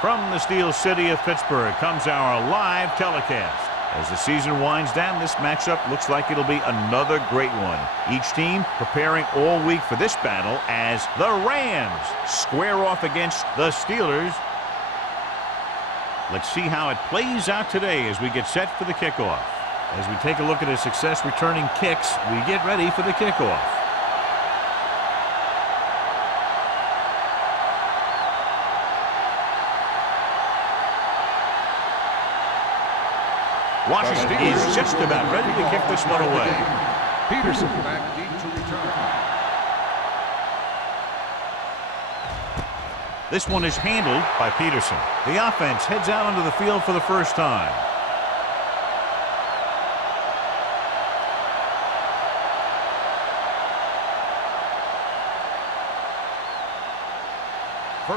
From the Steel City of Pittsburgh comes our live telecast. As the season winds down, this matchup looks like it'll be another great one. Each team preparing all week for this battle as the Rams square off against the Steelers. Let's see how it plays out today as we get set for the kickoff. As we take a look at his success returning kicks, we get ready for the kickoff. Washington is just about ready to kick this one away. Peterson back deep to return. This one is handled by Peterson. The offense heads out onto the field for the first time.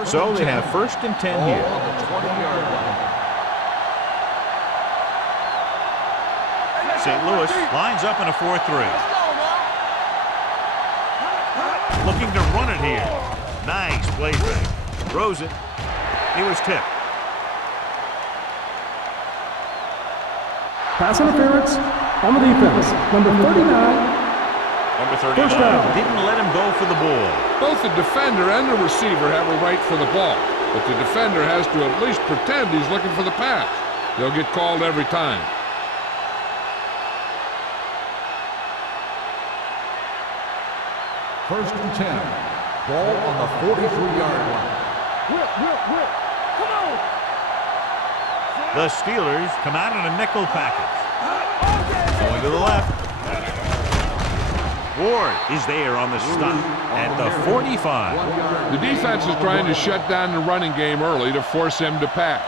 So they have 1st and 10 here. On the 20-yard line. St. Louis lines up in a 4-3. Looking to run it here. Nice play fake. Throws it. He was tipped. Pass interference on the defense. Number 39. Number 39 didn't let him go for the ball. Both the defender and the receiver have a right for the ball, but the defender has to at least pretend he's looking for the pass. They'll get called every time. First and 10. Ball on the 43-yard line. Whip. Come on. The Steelers come out in a nickel package. Going to the left. Ward is there on the stop at the 45. The defense is trying to shut down the running game early to force him to pass.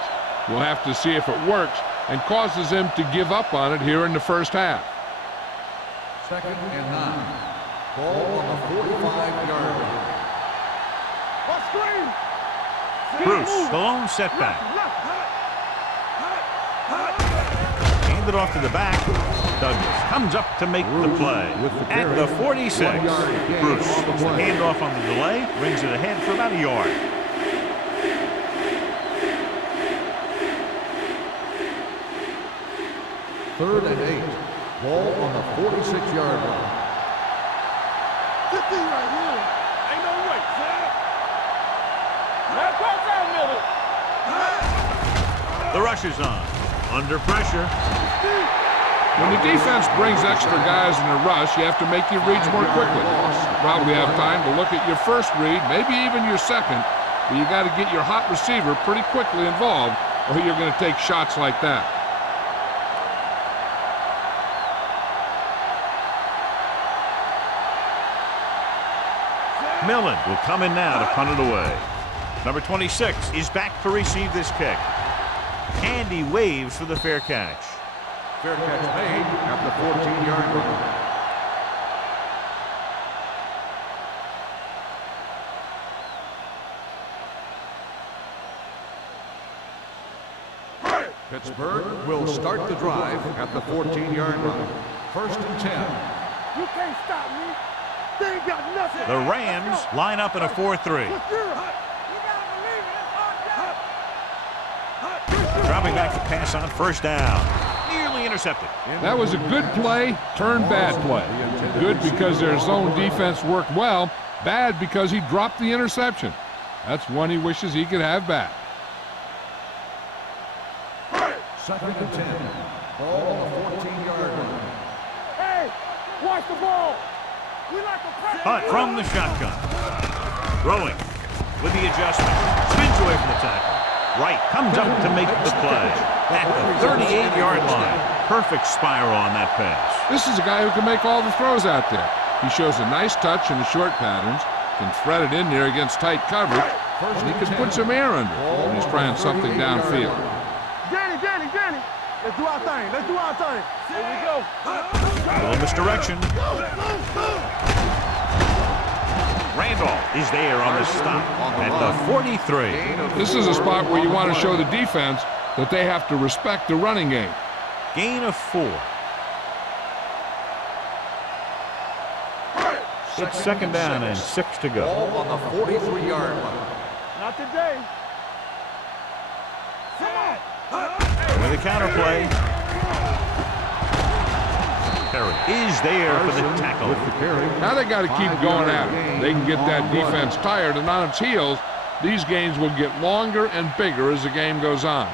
We'll have to see if it works and causes him to give up on it here in the first half. 2nd and 9. Ball on the 45-yard line. Bruce, the lone setback. Handed off to the back. Douglas comes up to make the play. At the 46, Bruce, the handoff on the delay, brings it ahead for about a yard. Third and 8. Ball on the 46-yard line. Right here. Ain't no way, son. The rush is on. Under pressure. When the defense brings extra guys in a rush, you have to make your reads more quickly. You probably have time to look at your first read, maybe even your second, but you got to get your hot receiver pretty quickly involved, or you're going to take shots like that. Millen will come in now to punt it away. Number 26 is back to receive this kick. And he waves for the fair catch. Fair catch made at the 14-yard line. Pittsburgh will start the drive at the 14-yard line. 1st and 10. You can't stop me. They ain't got nothing. The Rams line up in a 4-3. Dropping back to pass on 1st down. Nearly intercepted. That was a good play, turned bad play. Good because their zone defense worked well. Bad because he dropped the interception. That's one he wishes he could have back. 2nd and 10. Ball on the 14-yard line. Hey, watch the ball. We like to press. Hunt from the shotgun. Throwing with the adjustment. Spins away from the tackle. Wright comes up to make the play at the 38-yard line. Perfect spiral on that pass. This is a guy who can make all the throws out there. He shows a nice touch in the short patterns, can thread it in there against tight coverage, and he can put some air under it when he's trying something downfield. Danny. Let's do our thing. Here we go. A little misdirection. Randolph is there on the stop at the 43. This is a spot where you want to show the defense that they have to respect the running game. Gain of 4. It's 2nd down and 6 to go. Ball on the 43-yard line. Not today. the counter play. Perry is there for the tackle. Now they got to keep going at it. They can get that defense tired and on its heels. These games will get longer and bigger as the game goes on.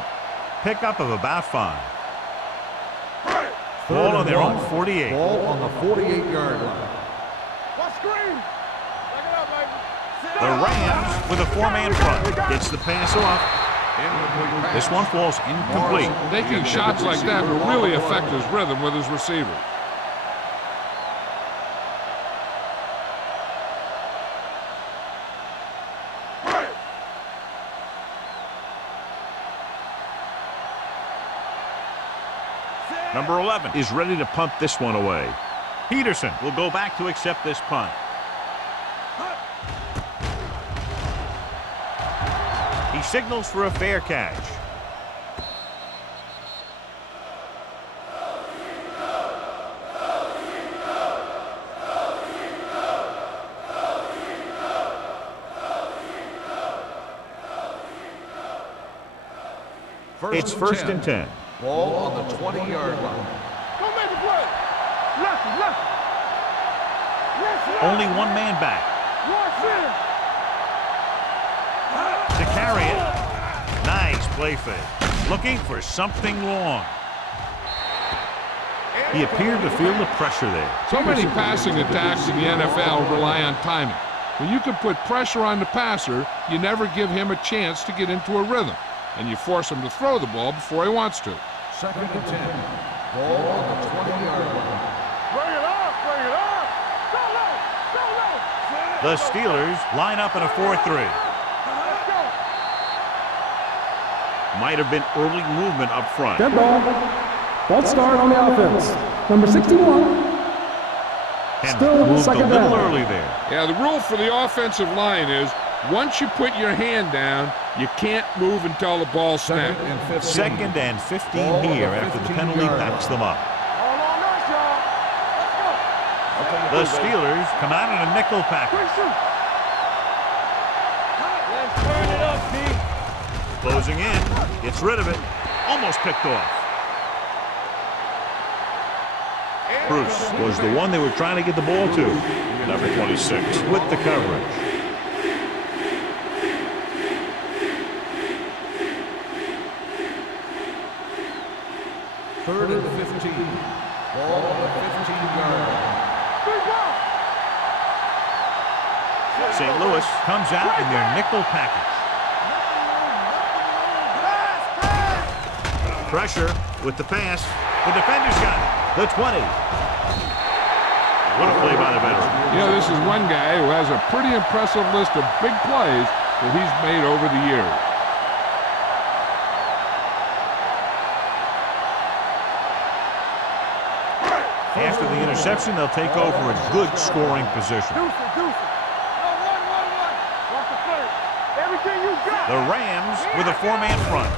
Pickup of about 5. Ball on their own 48. Ball on the 48-yard line. What screen? Back it up, baby. The Rams with a 4-man front. Gets the pass off. This one falls incomplete. Taking shots like that will really affect his rhythm with his receivers. Number 11 is ready to punt this one away. Peterson will go back to accept this punt. He signals for a fair catch. It's first and 10. Ball on the 20-yard line. Don't make a play. Left. Only one man back. To carry it. Nice play fake. Looking for something long. He appeared to feel the pressure there. So many passing attacks in the NFL rely on timing. When you can put pressure on the passer, you never give him a chance to get into a rhythm, and you force him to throw the ball before he wants to. Second and 10. Ball on the 20-yard line. Bring it up. Go low. The Steelers line up in a 4-3. Let's go. Might have been early movement up front. Dead ball. False start on the offense. Number 61. And Still moved a second little down. early there. Yeah, the rule for the offensive line is once you put your hand down, you can't move until the ball Second snaps. and 15. Second and 15 Ball on the here after the penalty 15-yard backs line. them up. All on us, y'all. The Steelers come out in a nickel package. Let's shoot. Let's turn it up, Pete. Closing in. Gets rid of it. Almost picked off. Bruce was the one they were trying to get the ball to. Number 26 with the coverage. Third and 15. Ball on the 15-yard line. Big ball. St. Louis comes out in their nickel package. Pressure with the pass. The defender's got it. The 20. What a play by the veteran. You know, this is one guy who has a pretty impressive list of big plays that he's made over the years. After the interception, they'll take over a good scoring position. Deuce it. No, run. Watch the play. Everything you got. The Rams with a 4-man front.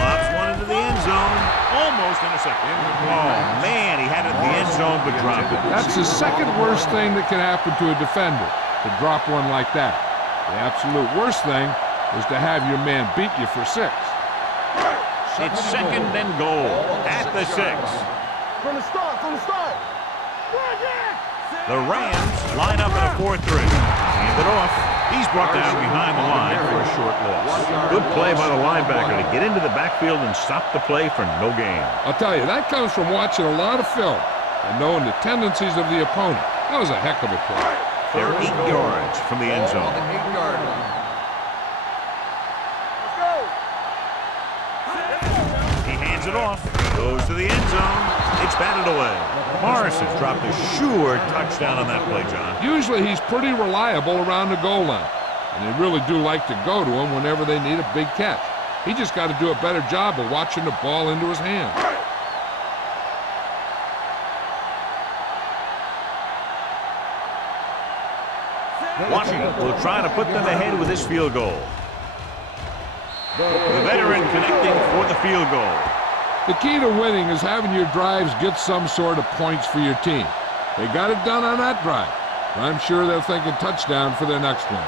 Lobs one into the end zone. Almost intercepted. Oh, man, he had it in the end zone but dropped it. That's the second worst thing that can happen to a defender, to drop one like that. The absolute worst thing is to have your man beat you for 6. It's second and goal at the 6. From the start. The Rams line up in a 4-3. Hand it off. He's brought down behind the line for a short loss. Good play by the linebacker to get into the backfield and stop the play for no gain. I'll tell you, that comes from watching a lot of film and knowing the tendencies of the opponent. That was a heck of a play. They're 8 yards from the end Ball on zone. the 8-yard line. He hands it off. Goes to the end zone. It's batted away. Morrison dropped a sure touchdown on that play, John. Usually he's pretty reliable around the goal line, and they really do like to go to him whenever they need a big catch. He just got to do a better job of watching the ball into his hands. Washington will try to put them ahead with this field goal. The veteran connecting for the field goal. The key to winning is having your drives get some sort of points for your team. They got it done on that drive. I'm sure they're thinking touchdown for their next one.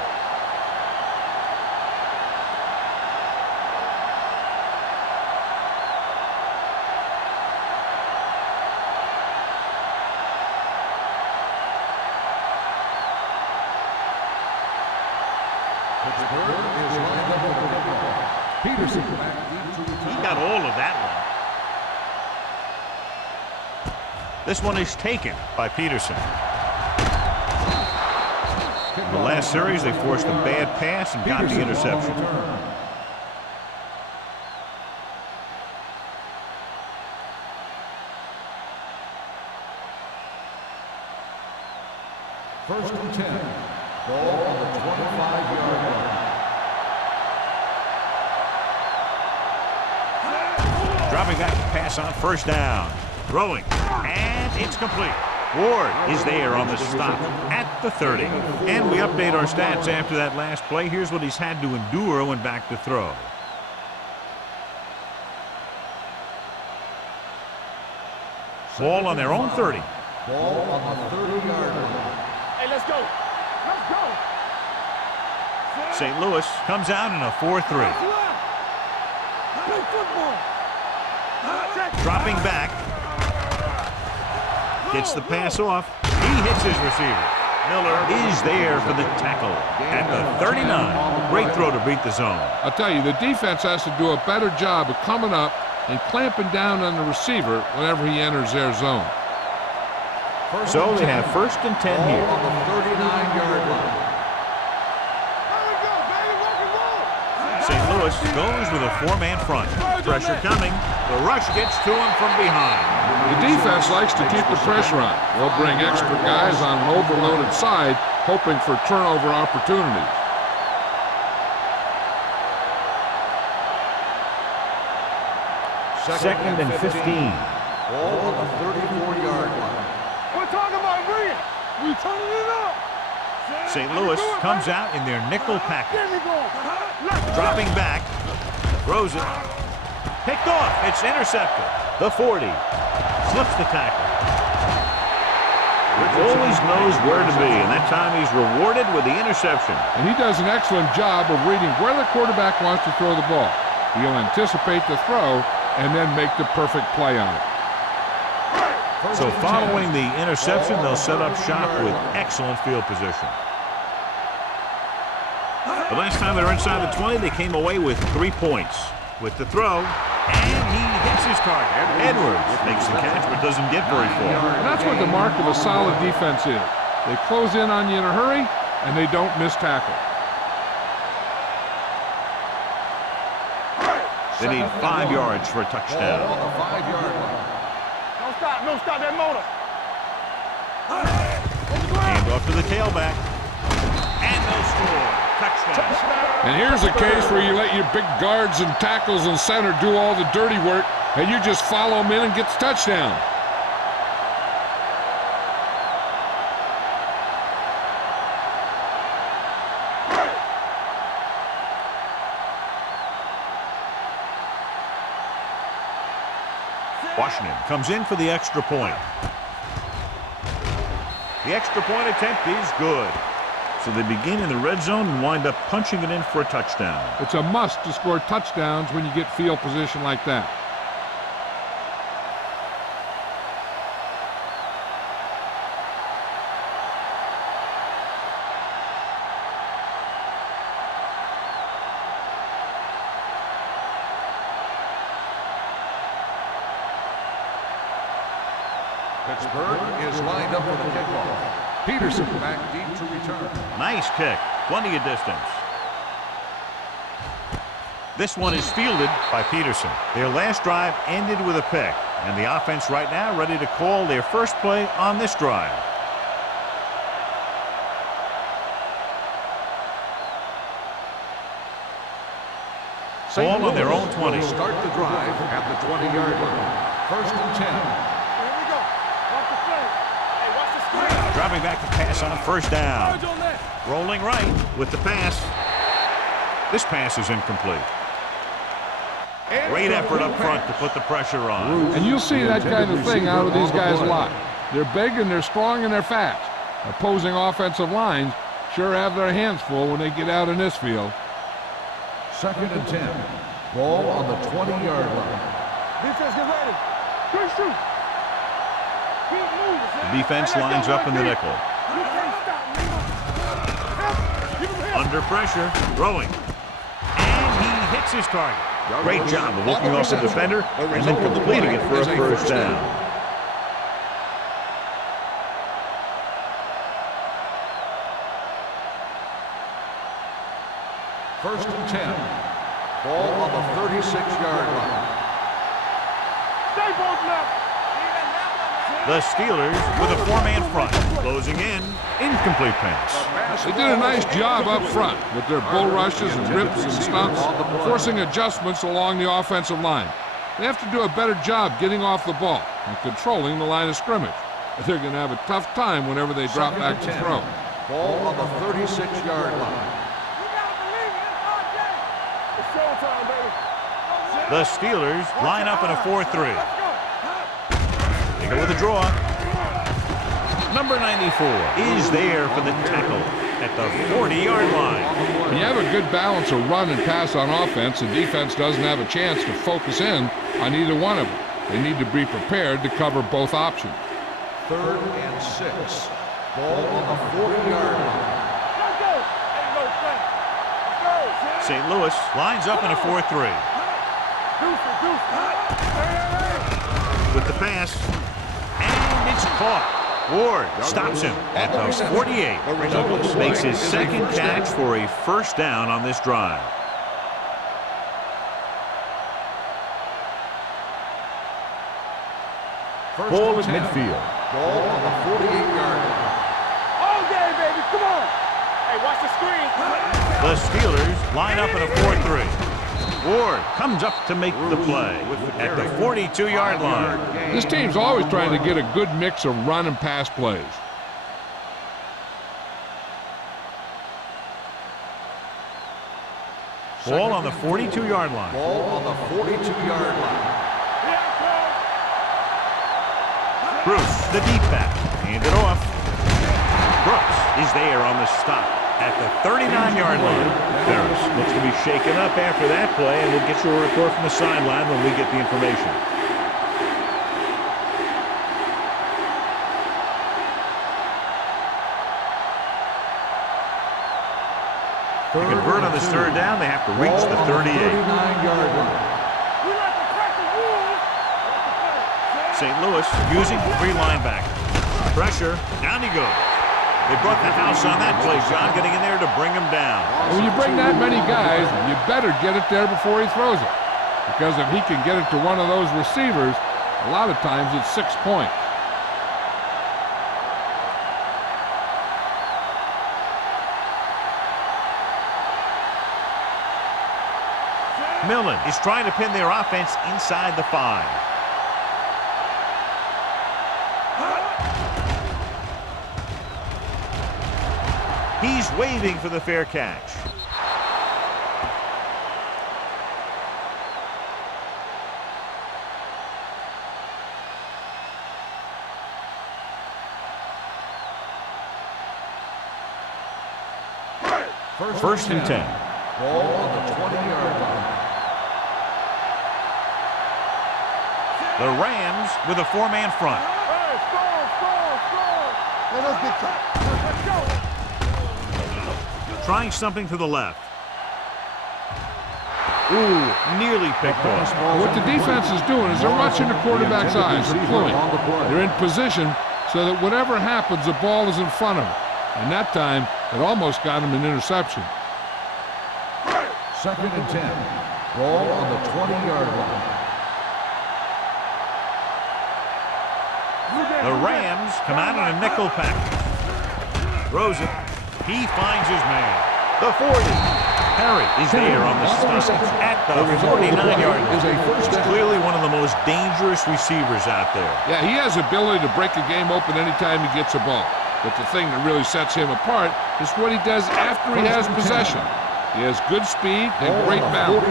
Pittsburgh is lined up for the kickoff. Peterson back deep to return. He got all of that one. This one is taken by Peterson. In the last series, they forced a bad pass and got the interception. First and 10. Ball on the 25-yard line. Dropping back to pass on first down. Throwing. And it's complete. Ward is there on the stop at the 30. And we update our stats after that last play. Here's what he's had to endure when back to throw. Ball on their own 30. Ball on the 30-yard line. Hey, let's go. Let's go. St. Louis comes out in a 4-3. Play football. Dropping back. Gets the pass off. He hits his receiver. Miller is there for the tackle at the 39. Great throw to beat the zone. I'll tell you, the defense has to do a better job of coming up and clamping down on the receiver whenever he enters their zone. So they have first and 10 Ball here. on the 39-yard line. St. Louis goes with a four-man front. Pressure coming. The rush gets to him from behind. The defense likes to keep the pressure on. They'll bring extra guys on an overloaded side, hoping for turnover opportunities. Second and 15. Ball on the 34-yard line. We're talking about Rhea. We turning it up. St. Louis comes out in their nickel package. There we go. Dropping back. Throws it. Picked off. It's intercepted. The 40. Slips the tackle. Always knows where to be, and that time he's rewarded with the interception. And he does an excellent job of reading where the quarterback wants to throw the ball. He'll anticipate the throw and then make the perfect play on it. So following the interception, they'll set up shop with excellent field position. The last time they were inside the 20, they came away with 3 points. With the throw, and he hits his target. Edwards makes the catch, but doesn't get very far. And that's what the mark of a solid defense is. They close in on you in a hurry, and they don't miss tackle. They need 5 yards for a touchdown. Ball on the 5-yard line. Don't stop that motor. Hand off to the tailback. And they'll score. Touchdown. And here's a case where you let your big guards and tackles and center do all the dirty work, and you just follow them in and get the touchdown. Washington comes in for the extra point. The extra point attempt is good. So they begin in the red zone and wind up punching it in for a touchdown. It's a must to score touchdowns when you get field position like that. Pittsburgh is lined up for the kickoff. Peterson back deep to return. Nice kick. Plenty of distance. This one is fielded by Peterson. Their last drive ended with a pick, and the offense right now ready to call their first play on this drive. Ball on their own 20. Start the drive at the 20-yard line. First and 10. Here we go. Watch the play. Hey, watch the screen. Dropping back to pass on first down. Charge on that. Rolling right with the pass. This pass is incomplete. Great effort up front to put the pressure on. And you'll see that kind of thing out of these guys a lot. They're big and they're strong and they're fast. Opposing offensive lines sure have their hands full when they get out in this field. Second and 10. Ball on the 20-yard line. Defense, get ready. Good shoot. Keep moving. The defense lines up in the nickel. You can't stop me. Give him Under pressure, throwing. And he hits his target. Great job of looking off the defender and then completing it for a first down. First and 10. Ball on the 36-yard line. Stay both left. The Steelers with a four-man front. Closing in. Incomplete pass. They did a nice job up front with their bull rushes and rips and stunts, forcing adjustments along the offensive line. They have to do a better job getting off the ball and controlling the line of scrimmage. They're going to have a tough time whenever they drop back to throw. Ball on the 36-yard line. It's showtime, baby. The Steelers line up in a 4-3. They go with a draw. Number 94 is there for the tackle at the 40-yard line. When you have a good balance of run and pass on offense, the defense doesn't have a chance to focus in on either one of them. They need to be prepared to cover both options. 3rd and 6. Ball on the 40-yard line. Let's go. Let's go. St. Louis lines up in a 4-3. With the pass, and it's caught. Ward stops him at the 48. Douglas makes his second catch for a first down on this drive. Ball at midfield. Ball on the 48-yard line. All day, baby. Come on. Hey, watch the screen. The Steelers line up in a 4-3. Ward comes up to make the play at the 42-yard line. This team's always trying to get a good mix of run and pass plays. Ball on the 42-yard line. Ball on the 42-yard line. Bruce, the deep back, hand it off. Brooks is there on the stop at the 39-yard line. Ferris looks to be shaken up after that play, and we'll get you a report from the sideline when we get the information. To convert on this third down, they have to reach the 38. 39-yard line. St. Louis using three linebackers. Pressure, down he goes. They brought the house on that play, John, getting in there to bring him down. When you bring that many guys, you better get it there before he throws it. Because if he can get it to one of those receivers, a lot of times it's 6 points. Millen is trying to pin their offense inside the 5. He's waving for the fair catch. First and 10. Ball on the 20-yard line. The Rams with a four-man front. Hey, score. Let us get time. Let's go. Trying something to the left. Ooh, nearly picked off. What the defense is doing is they're watching the quarterback's eyes. They're pulling. They're in position so that whatever happens, the ball is in front of them. And that time, it almost got him an interception. 2nd and 10. Ball on the 20-yard line. The Rams come out in a nickel package. Throws it. He finds his man. The 40. Perry is there on the stop at the 49-yard line. He's clearly one of the most dangerous receivers out there. Yeah, he has the ability to break a game open anytime he gets a ball. But the thing that really sets him apart is what he does after he has possession. He has good speed and great balance.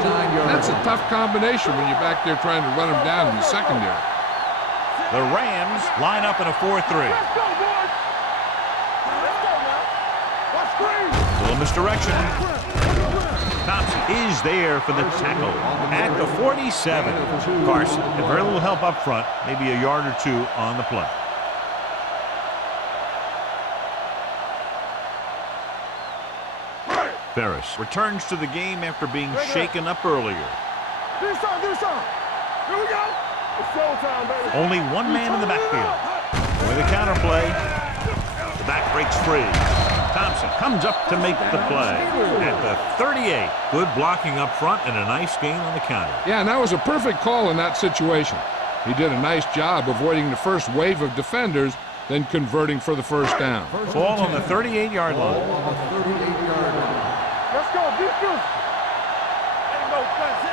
That's a tough combination when you're back there trying to run him down in the secondary. The Rams line up in a 4-3. Let's go, boys. Let's go, man. Watch screen. Little misdirection. Thompson is there for the tackle at the 47. Carson had very little help up front, maybe a yard or two on the play. Ferris returns to the game after being shaken up earlier. Do something, do something. Here we go. It's showtime, baby. Only one man in the backfield. With a counter play, the back breaks free. Thompson comes up to make the play. At the 38, good blocking up front and a nice gain on the counter. Yeah, and that was a perfect call in that situation. He did a nice job avoiding the first wave of defenders, then converting for the first down. Ball on the 38-yard line. Let's go, defense.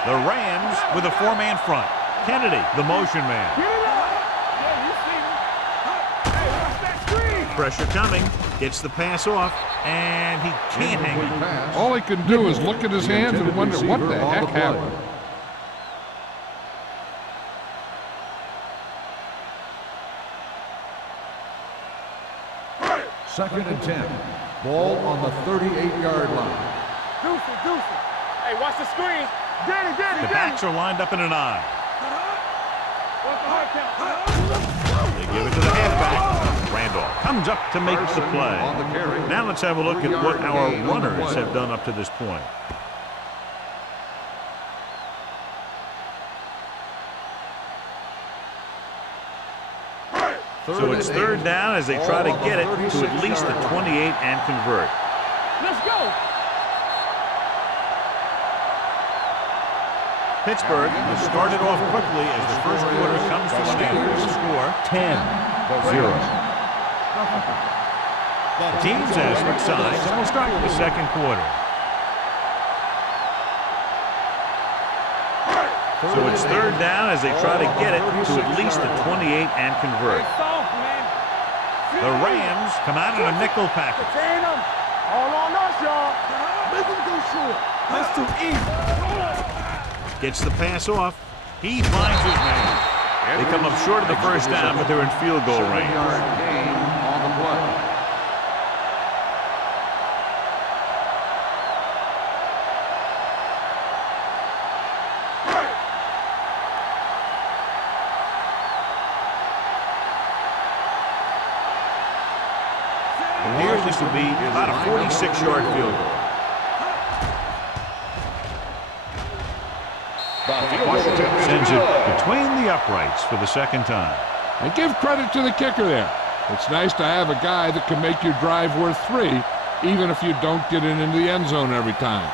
The Rams with a four-man front. Kennedy, the motion man. Get it up. Yeah, you see me. Hey, watch that screen. Pressure coming. Gets the pass off, and he can't hang it. All he can do is look at his hands and wonder what the heck happened. Second and 10. Ball on the 38-yard line. Deuce it. Hey, watch the screen. Danny. The backs are lined up in an eye. What's the hard count? They give it to the halfback. Randolph comes up to make the play. Now let's have a look at what our runners have done up to this point. So it's third down as they try to get it to at least the 28 and convert. Let's go. Pittsburgh has started off quickly as the first quarter comes to an end. The score 10-0. Teams as switch sides, and we'll start with the second quarter. So it's third down as they try to get it to at least the 28 and convert. The Rams come out in a nickel package. All on us, y'all. Make them go short. That's too easy. Gets the pass off. He finds his man. They come up short of the first down, but they're in field goal range. Gain on the play. And here this would be about a 46-yard field goal. Washington sends it between the uprights for the second time. And give credit to the kicker there. It's nice to have a guy that can make your drive worth 3, even if you don't get it into the end zone every time.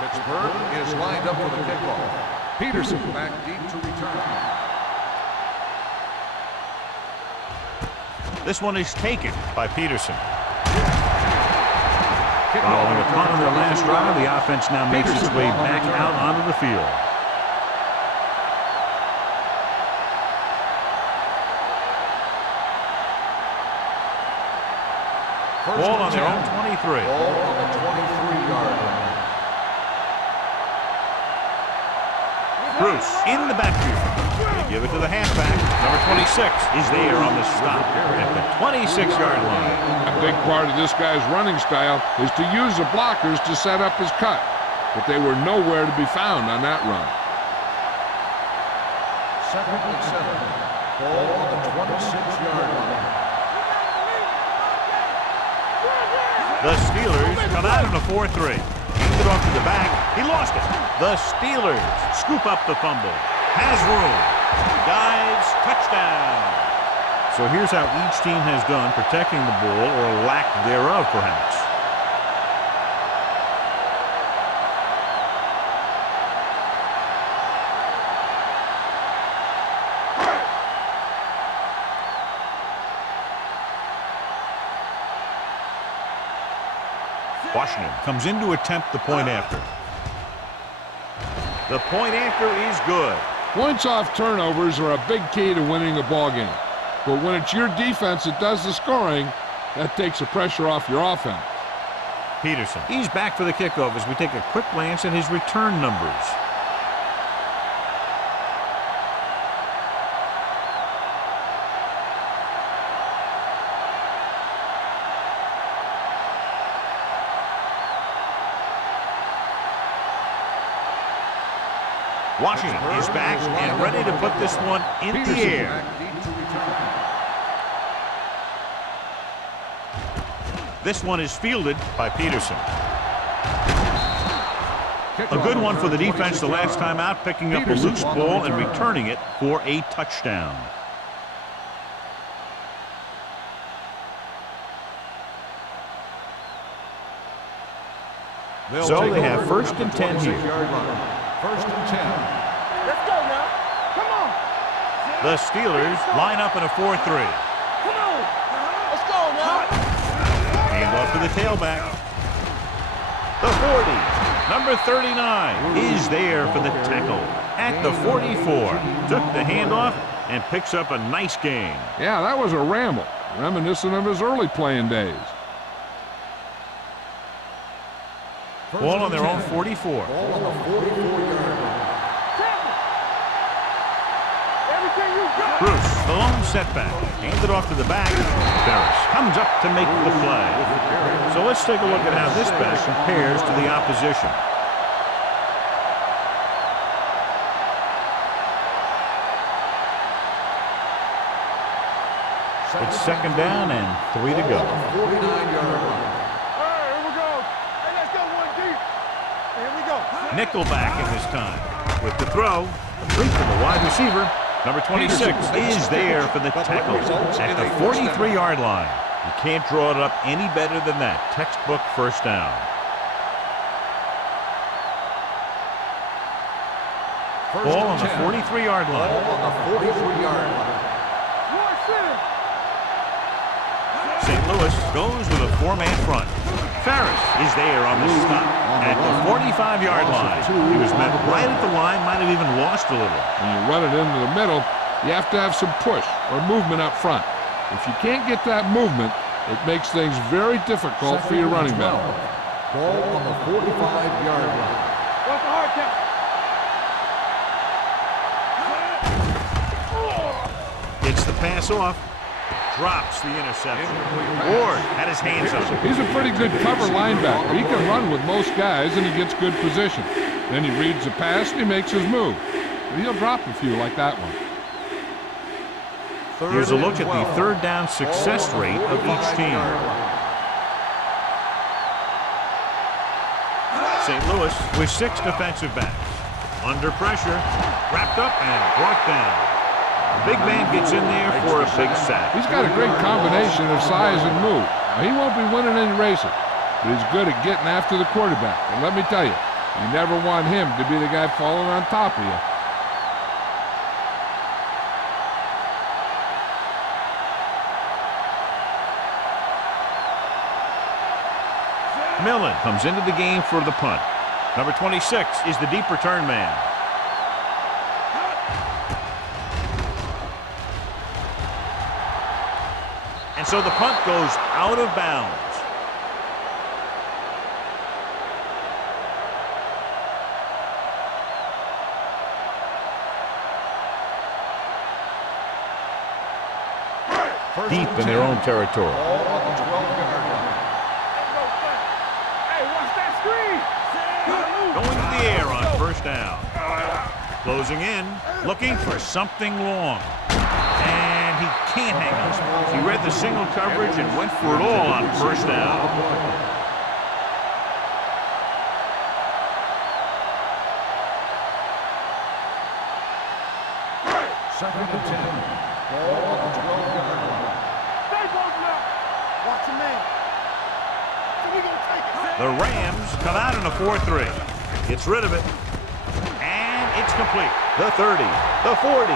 Pittsburgh is lined up for the kickoff. Peterson back deep to return. This one is taken by Peterson. Following a punt on their last drive, the offense now makes its way back out onto the field. Ball on their own 23. Ball on the 23-yard line. Bruce in the backfield. They give it to the halfback. Number 26 is there on the stop at the 26-yard line. A big part of this guy's running style is to use the blockers to set up his cut, but they were nowhere to be found on that run. Second and 7. Ball on the 26-yard line. The Steelers come out in a 4-3. Handed it off to the back. He lost it. The Steelers scoop up the fumble. Has room. Dives. Touchdown. So here's how each team has done protecting the ball, or lack thereof, perhaps. Washington comes in to attempt the point after. The point after is good. Points off turnovers are a big key to winning a ball game. But when it's your defense that does the scoring, that takes the pressure off your offense. Peterson, he's back for the kickoff as we take a quick glance at his return numbers. Washington is back and ready to put this one in the air. This one is fielded by Peterson. A good one for the defense the last time out, picking up a loose ball and returning it for a touchdown. So they have 1st and 10 here. 1st and 10. Let's go now. Come on. The Steelers line up in a 4-3. Come on. Let's go now. Hand off to the tailback. The 40. Number 39 is there for the tackle at the 44. Took the handoff and picks up a nice gain. Yeah, that was a ramble, reminiscent of his early playing days. Ball on their own 44. Ball on the 44-yard line. Everything you got. Bruce, the lone setback. Handed off to the back. Ferris comes up to make the play. So let's take a look at how this back compares to the opposition. It's 2nd down and 3 to go. 49-yard line. Here we go. Hey, let's go one deep. Here we go. Nickel backing this time. With the throw, complete to the wide receiver. Number 26 is there for the tackle at the 43-yard line. You can't draw it up any better than that. Textbook 1st down. Ball on the 43-yard line. Ball on the 43-yard line. One center. St. Louis goes with a 4-man front. Ferris is there on the stop at the 45-yard line. He was met right at the line, might have even lost a little. When you run it into the middle, you have to have some push or movement up front. If you can't get that movement, it makes things very difficult for your running back. Ball on the 45-yard line. What's the hard count? Gets the pass off. Drops the interception. Ward had his hands up. He's a pretty good cover linebacker. He can run with most guys, and he gets good position. Then he reads the pass, and he makes his move. But he'll drop a few like that one. Here's a look at the 3rd down success rate of each team. St. Louis with 6 defensive backs. Under pressure, wrapped up and brought down. The big man gets in there for a big sack. He's got a great combination of size and move. Now, he won't be winning any races, but he's good at getting after the quarterback. And let me tell you, you never want him to be the guy falling on top of you. Millen comes into the game for the punt. Number 26 is the deep return man. And so the punt goes out of bounds. Deep in their own territory. Ball on the 12-yard line. Hey, watch that screen. Going to the air on 1st down. Closing in, looking for something long. And he can't hang on. He read the single coverage and went for it all on 1st down. Second and 10. Ball on the 12-yard line. Stay close now. Watch him, man. So we gonna take it. The Rams come out in a 4-3. Gets rid of it. And it's complete. The 30, the 40.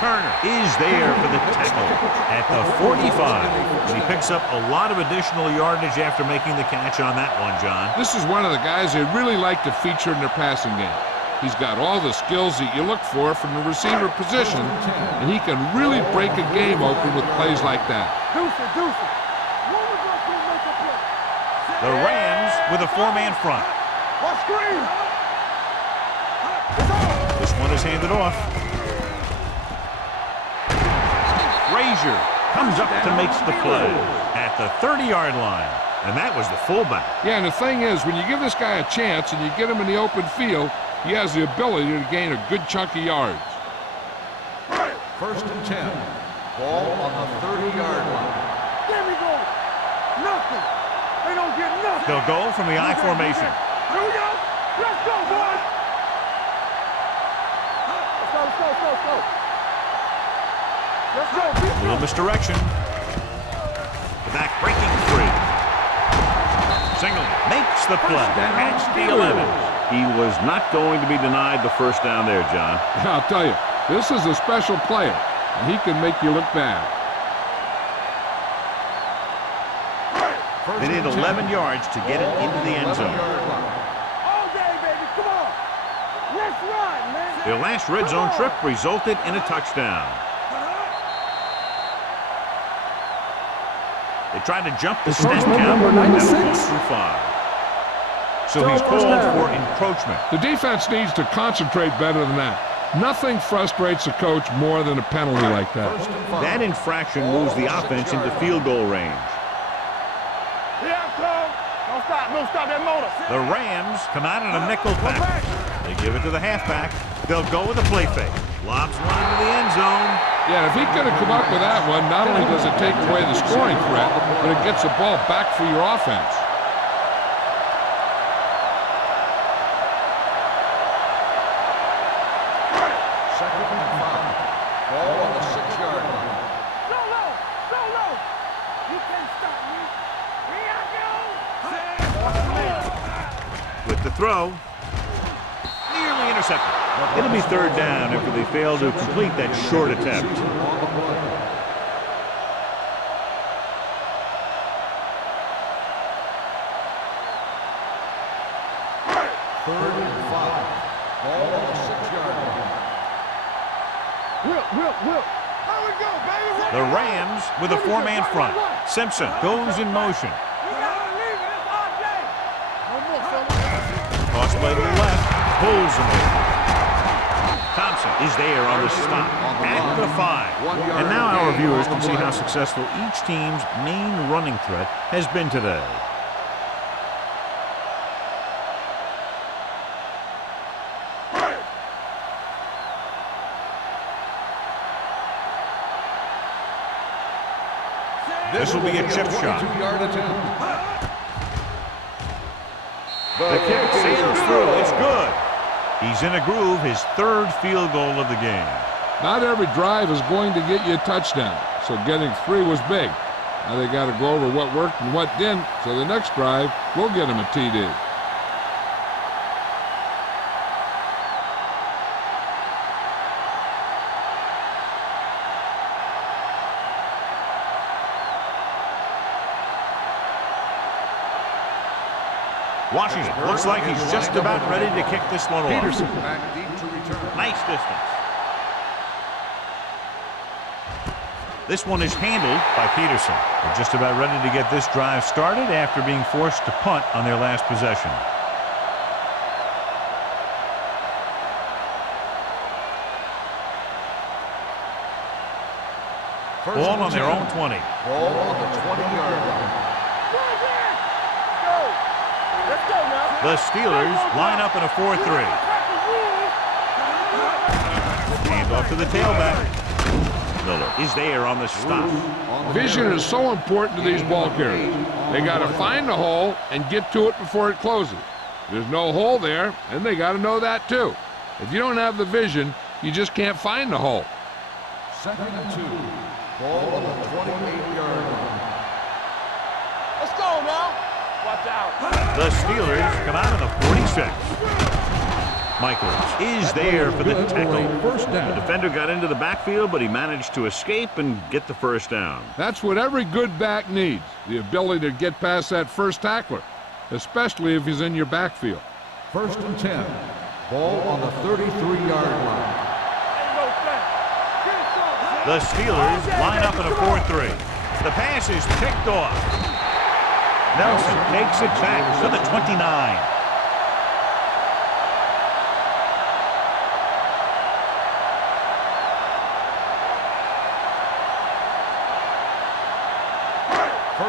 Turner is there for the tackle at the 45. And he picks up a lot of additional yardage after making the catch on that one, John. This is one of the guys they really like to feature in their passing game. He's got all the skills that you look for from the receiver position, and he can really break a game open with plays like that. Deuce it, deuce it. One of us will make a play. The Rams with a 4-man front. Watch screen. This one is handed off. Frazier comes up to make the play at the 30-yard line. And that was the fullback. Yeah, and the thing is, when you give this guy a chance and you get him in the open field, He has the ability to gain a good chunk of yards. First and 10. Ball on the 30-yard line. There we go. Nothing. They don't get nothing. They'll go from the I formation. Here we go. Let's go, boys. Let's go, let's go, let's go, let's go. Let's go. A little misdirection. The back breaking free. Single makes the play. Catch the 11. He was not going to be denied the first down there, John. I'll tell you, this is a special player, and he can make you look bad. They need 11 yards to get it into the end zone. All day, baby. Come on. Let's run, man. Their last red zone trip resulted in a touchdown. They tried to jump the snap Encroachment count. number That was 96. through 5. So Still he's first called down. for encroachment. The defense needs to concentrate better than that. Nothing frustrates a coach more than a penalty like that. That infraction moves the offense into field goal range. Here I come. Don't stop that motor. The Rams come out in a nickel package. They give it to the halfback. They'll go with a play fake. Lobs one into the end zone. Yeah, if he could have come up with that one, not only does it take away the scoring threat, but it gets the ball back for your offense. Second and 5. Ball on the 6-yard line. Go low. Go low. You can't stop me. Here I go. With the throw. Nearly intercepted. It'll be third down after they fail to complete that short attempt. On the play. Third and 5. Ball on the 6-yard line. Whip. There we go, baby. The Rams with a 4-man front. Simpson goes in motion. We gotta leave it. It's our day. No more, son. Toss play to the left. Pulls him in. Thompson is there on the stop at the 5. And now our viewers can see how successful each team's main running threat has been today. This will be a chip shot. 2-yard attempt. The kick sails through. It's good. He's in a groove, his third field goal of the game. Not every drive is going to get you a touchdown, so getting 3 was big. Now they got to go over what worked and what didn't, so the next drive will get them a TD. Washington looks like he's just about ready to kick this one off. Peterson back deep to return. Nice distance. This one is handled by Peterson. They're just about ready to get this drive started after being forced to punt on their last possession. Ball on their own 20. Ball on the 20-yard line. Let's go now. The Steelers line up in a 4-3. Hand off to the tailback. Miller is there on the stop. Vision is so important to these ball carriers. They got to find the hole and get to it before it closes. There's no hole there, and they got to know that too. If you don't have the vision, you just can't find the hole. Second and 2. Ball on the 28-yard line. Let's go now. Watch out. The Steelers come out of the 46. Michaels is there for the tackle. The defender got into the backfield, but he managed to escape and get the first down. That's what every good back needs, the ability to get past that first tackler, especially if he's in your backfield. First and 10. Ball on the 33-yard line. The Steelers line up in a 4-3. The pass is picked off. Nelson takes it back to the 29.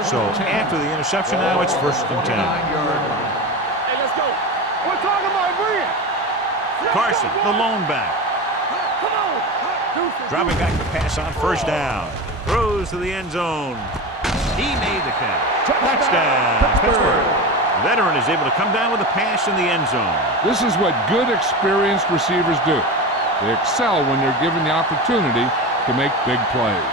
So after the interception, now it's first and 10. Hey, let's go. We're talking about Brian. Carson, the lone back. Dropping back to pass on first down. Throws to the end zone. He made the catch. Touchdown, Pittsburgh. The veteran is able to come down with a pass in the end zone. This is what good, experienced receivers do. They excel when they're given the opportunity to make big plays.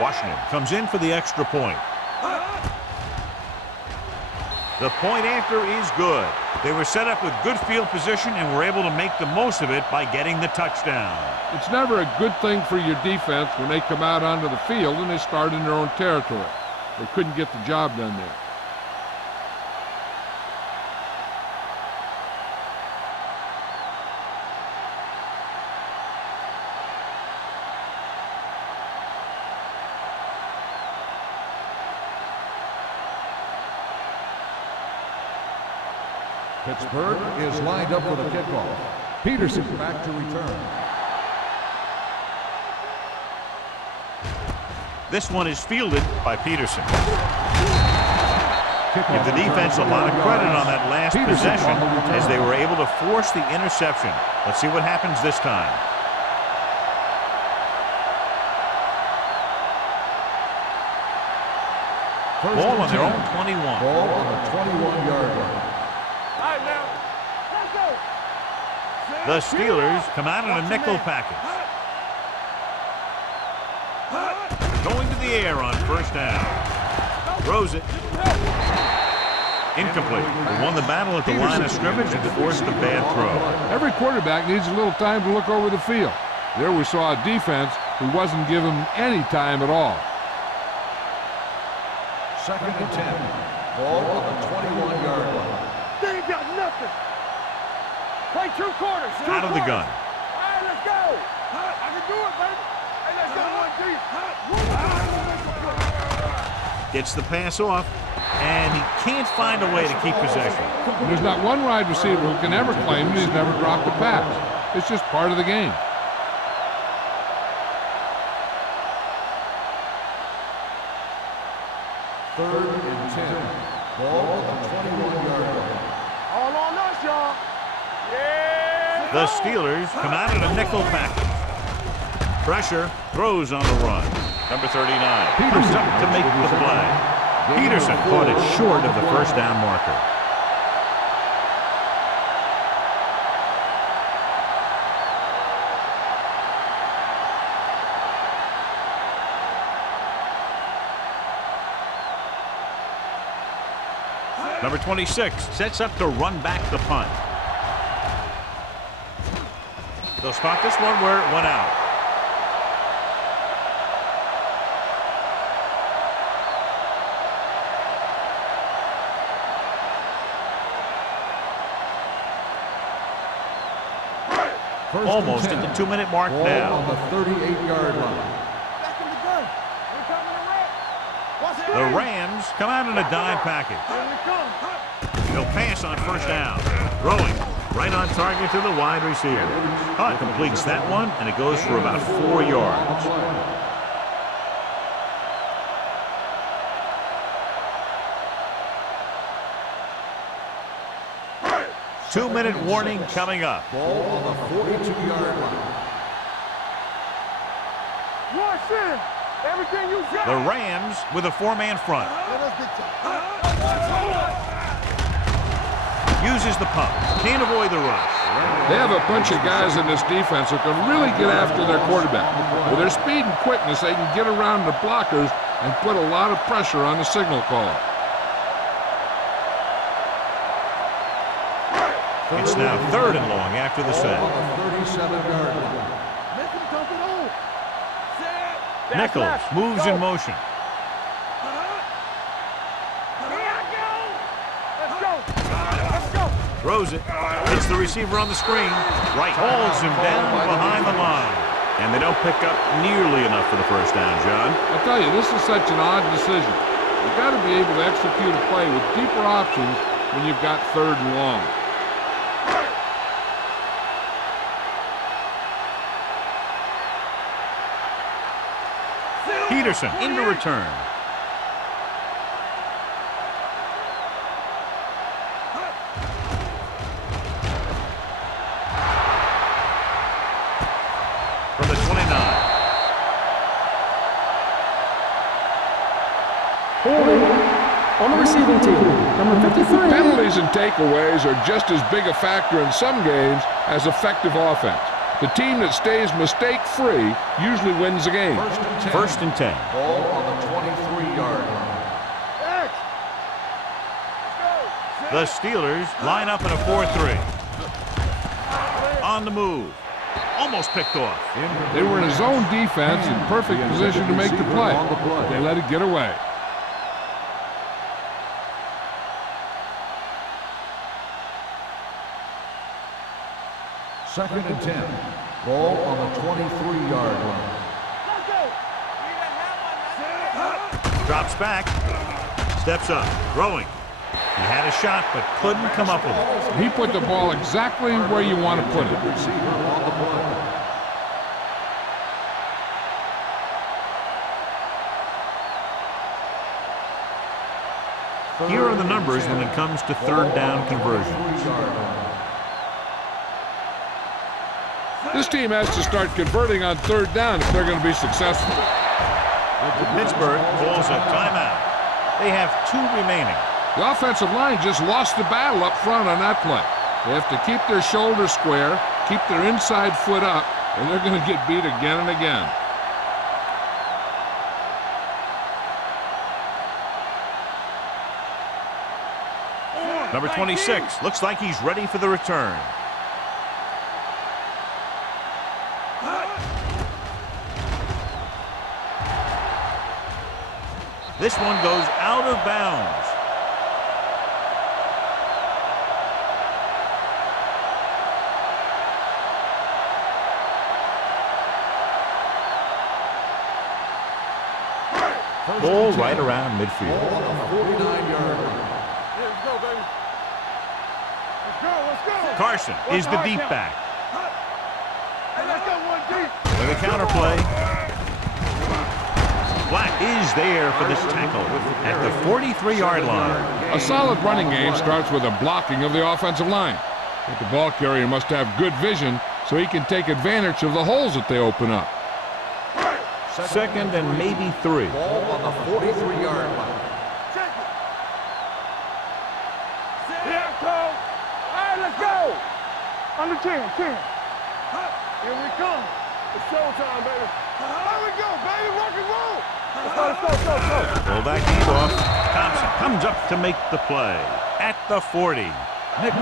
Washington comes in for the extra point. The point after is good. They were set up with good field position and were able to make the most of it by getting the touchdown. It's never a good thing for your defense when they come out onto the field and they start in their own territory. They couldn't get the job done there. Pittsburgh is lined up for the kickoff. Peterson back to return. This one is fielded by Peterson. Give the defense a lot of credit on that last possession as they were able to force the interception. Let's see what happens this time. Ball on their own 21. Ball on the 21-yard line. The Steelers come out in a nickel package. Going to the air on first down. Throws it. Incomplete. They won the battle at the line of scrimmage and forced a bad throw. Every quarterback needs a little time to look over the field. There we saw a defense who wasn't given any time at all. 2nd and 10. Ball on the 21-yard line. They ain't got nothing. Play 2 quarters. Out of the gun. All right, let's go. I can do it, baby. Hey, let's go 1 deep. Gets the pass off, and he can't find a way to keep possession. There's not one wide receiver who can ever claim that he's never dropped a pass. It's just part of the game. Third and 10. Ball on the 21-yard line. All on us, y'all. Yeah. The Steelers come out in a nickel package. Pressure, throws on the run. Number 39 comes up to make the play. Peterson caught it short of the first down marker. Number 26 sets up to run back the punt. They'll spot this one where it went out. Almost at the 2-minute mark Ball now. on the 38-yard line. Back in the gun. Here coming the red. Watch it. The Rams come out in a dime package. Here we come. They'll pass on first down. Throwing right on target to the wide receiver. Hunt completes that one, and it goes for about 4 yards. 2-minute warning coming up. Ball on the 42-yard line. Watch in. Everything you got. The Rams with a 4-man front. Uses the pump. Can't avoid the rush. They have a bunch of guys in this defense who can really get after their quarterback. With their speed and quickness, they can get around the blockers and put a lot of pressure on the signal caller. It's now 3rd and long after the set. On the 37-yard line. Let him dump it on. Set. Nichols moves in motion. Let's go. Let's go. Throws it. Hits the receiver on the screen. Right. Hauls him down behind the line. And they don't pick up nearly enough for the first down, John. I tell you, this is such an odd decision. You've got to be able to execute a play with deeper options when you've got 3rd and long. Peterson into return. From the 29. Holding on the receiving team, number 53. Penalties and takeaways are just as big a factor in some games as effective offense. The team that stays mistake-free usually wins the game. First and 10. Ball on the 23-yard line. The Steelers line up in a 4-3. On the move. Almost picked off. They were in a zone defense in perfect position to make the play. They let it get away. Second and 10. Ball on the 23-yard line. Drops back. Steps up. Throwing. He had a shot, but couldn't come up with it. He put the ball exactly where you want to put it. Receiver on the play. Here are the numbers when it comes to third down conversions. This team has to start converting on third down if they're going to be successful. Pittsburgh calls a timeout. They have 2 remaining. The offensive line just lost the battle up front on that play. They have to keep their shoulders square, keep their inside foot up, and they're going to get beat again and again. Number 26 looks like he's ready for the return. This one goes out of bounds. Ball right around midfield. Ball on the 49-yard line. Let's go, baby. Let's go. Carson is the deep back. Hey, let's go one deep. With a counterplay. Black is there for this tackle at the 43-yard line. A solid running game starts with a blocking of the offensive line. But the ball carrier must have good vision so he can take advantage of the holes that they open up. Second and maybe 3. Ball on the 43-yard line. Check it. Yeah, Cole. All right, let's go. Under 10. Here we come. It's showtime, baby. There we go, baby. Rock and roll. Let's go. Pull back deep off. Thompson comes up to make the play at the 40.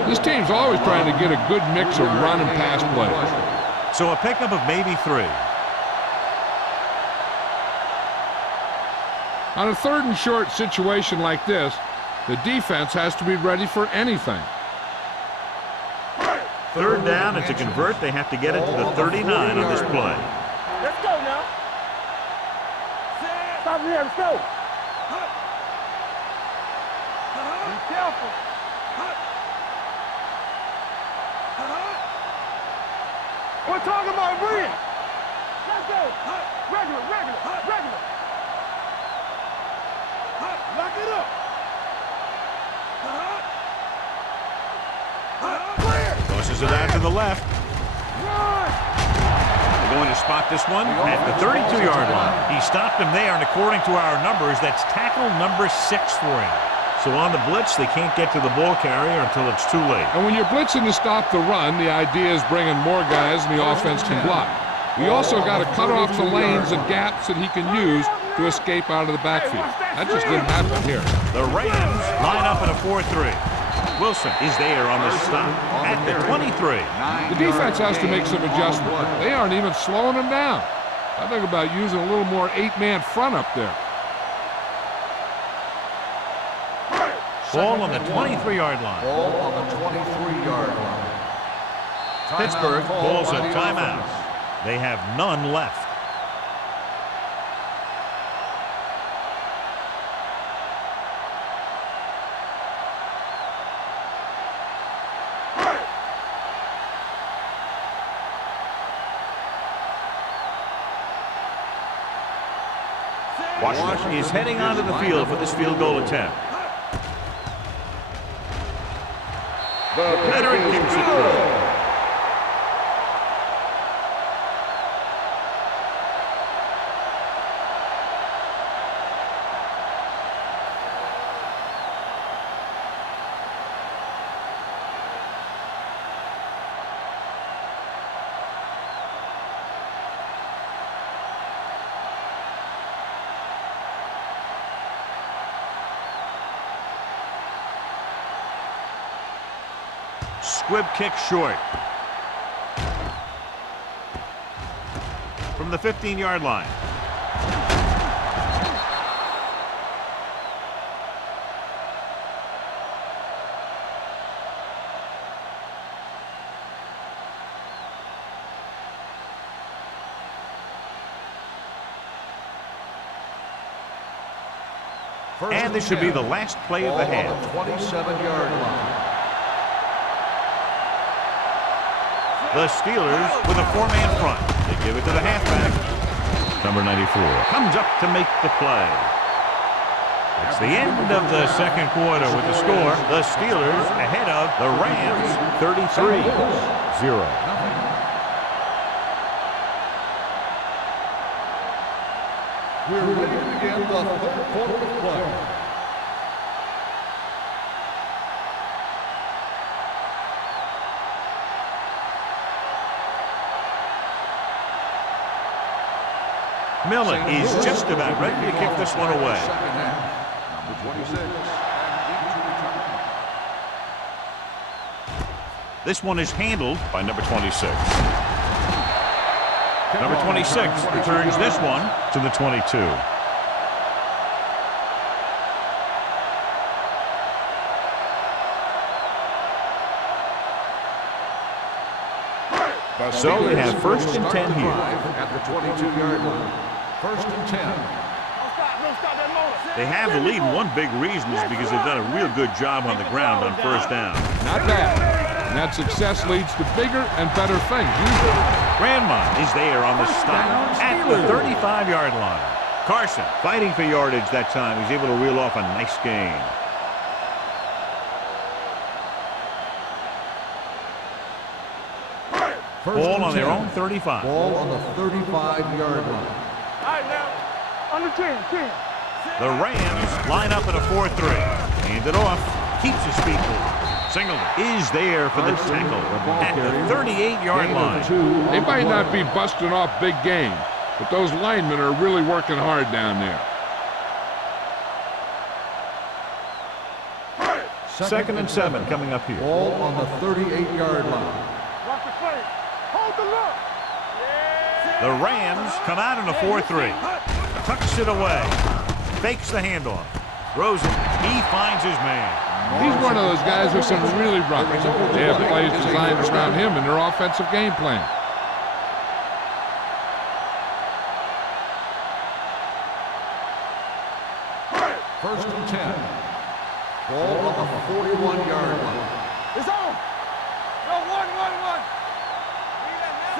This team's always trying to get a good mix of run and pass plays. So a pickup of maybe 3. On a third and short situation like this, the defense has to be ready for anything. Third down, and to convert, they have to get it to the 39 on this play. Let's go now. Stop here. Let's go. Be careful. We're talking about Bree. Let's go. Regular. Lock it up. Clear. Tosses it out to the left. Run. They're going to spot this one at the 32-yard line. He stopped him there, and according to our numbers, that's tackle number 6 for him. So on the blitz, they can't get to the ball carrier until it's too late. And when you're blitzing to stop the run, the idea is bringing more guys and the offense can block. We also got to cut off the lanes and gaps that he can use to escape out of the backfield. That just didn't happen here. The Rams line up in a 4-3. Wilson is there on the stop at the 23. The defense has to make some adjustments. They aren't even slowing them down. I think about using a little more 8-man front up there. Ball on the 23-yard line. Ball on the 23-yard line. Pittsburgh calls a timeout. They have none left. Washington is heading onto the field for this field goal attempt. Veteran kicks it through. Squib kick short. From the 15-yard line. And this should be the last play of the half. 27-yard line. The Steelers with a 4-man front. They give it to the halfback. Number 94 comes up to make the play. It's the end of the second quarter with the score. The Steelers ahead of the Rams 33-0. We're ready to begin the third quarter of play. Millen is just about ready to kick this one away. Number 26. This one is handled by number 26. Number 26 returns this one to the 22. So we have 1st and 10 here. At the 22-yard line. 1st and 10. They have the lead, and one big reason is because they've done a real good job on the ground on 1st down. Not bad. And that success leads to bigger and better things, usually. Grandma is there on the stop at the 35-yard line. Carson fighting for yardage that time. He's able to reel off a nice gain. Ball on their own 35. Ball on the 35-yard line. All right, now, under 10. The Rams line up in a 4-3. Hand it off. Keeps his feet moving. Singleton is there for the tackle at the 38-yard line. They might not be busting off big game, but those linemen are really working hard down there. 2nd and 7 coming up here. Ball on the 38-yard line. Watch the play. Hold the look. The Rams come out in a 4-3. Tucks it away. Fakes the handoff. Throws it. He finds his man. He's one of those guys who can really run. They have plays designed around him in their offensive game plan. First and 10. Ball on the 41-yard line. It's on. No, one.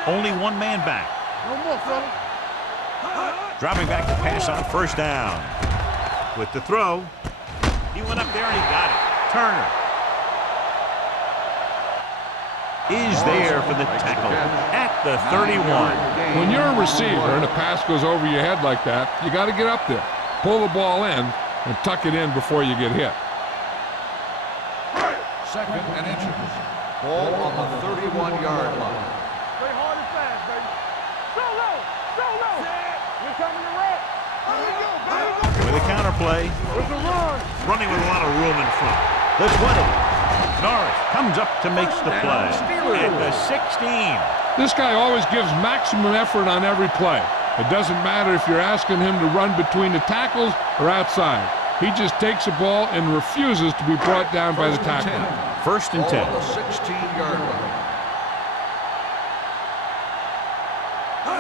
Only one man back. No more, fella. Dropping back to pass on 1st down. With the throw. He went up there and he got it. Turner is there for the tackle at the 31. When you're a receiver and a pass goes over your head like that, you got to get up there, pull the ball in, and tuck it in before you get hit. 2nd and inches. Ball on the 31-yard line. Play hard and fast, baby. So low. We're coming to run. There we go, baby. With a counter play. It's a run. Running with a lot of room in front. The 20. Norris comes up to make the play at the 16. This guy always gives maximum effort on every play. It doesn't matter if you're asking him to run between the tackles or outside. He just takes the ball and refuses to be brought down by the tackle. 1st and 10. Ball on the 16-yard line.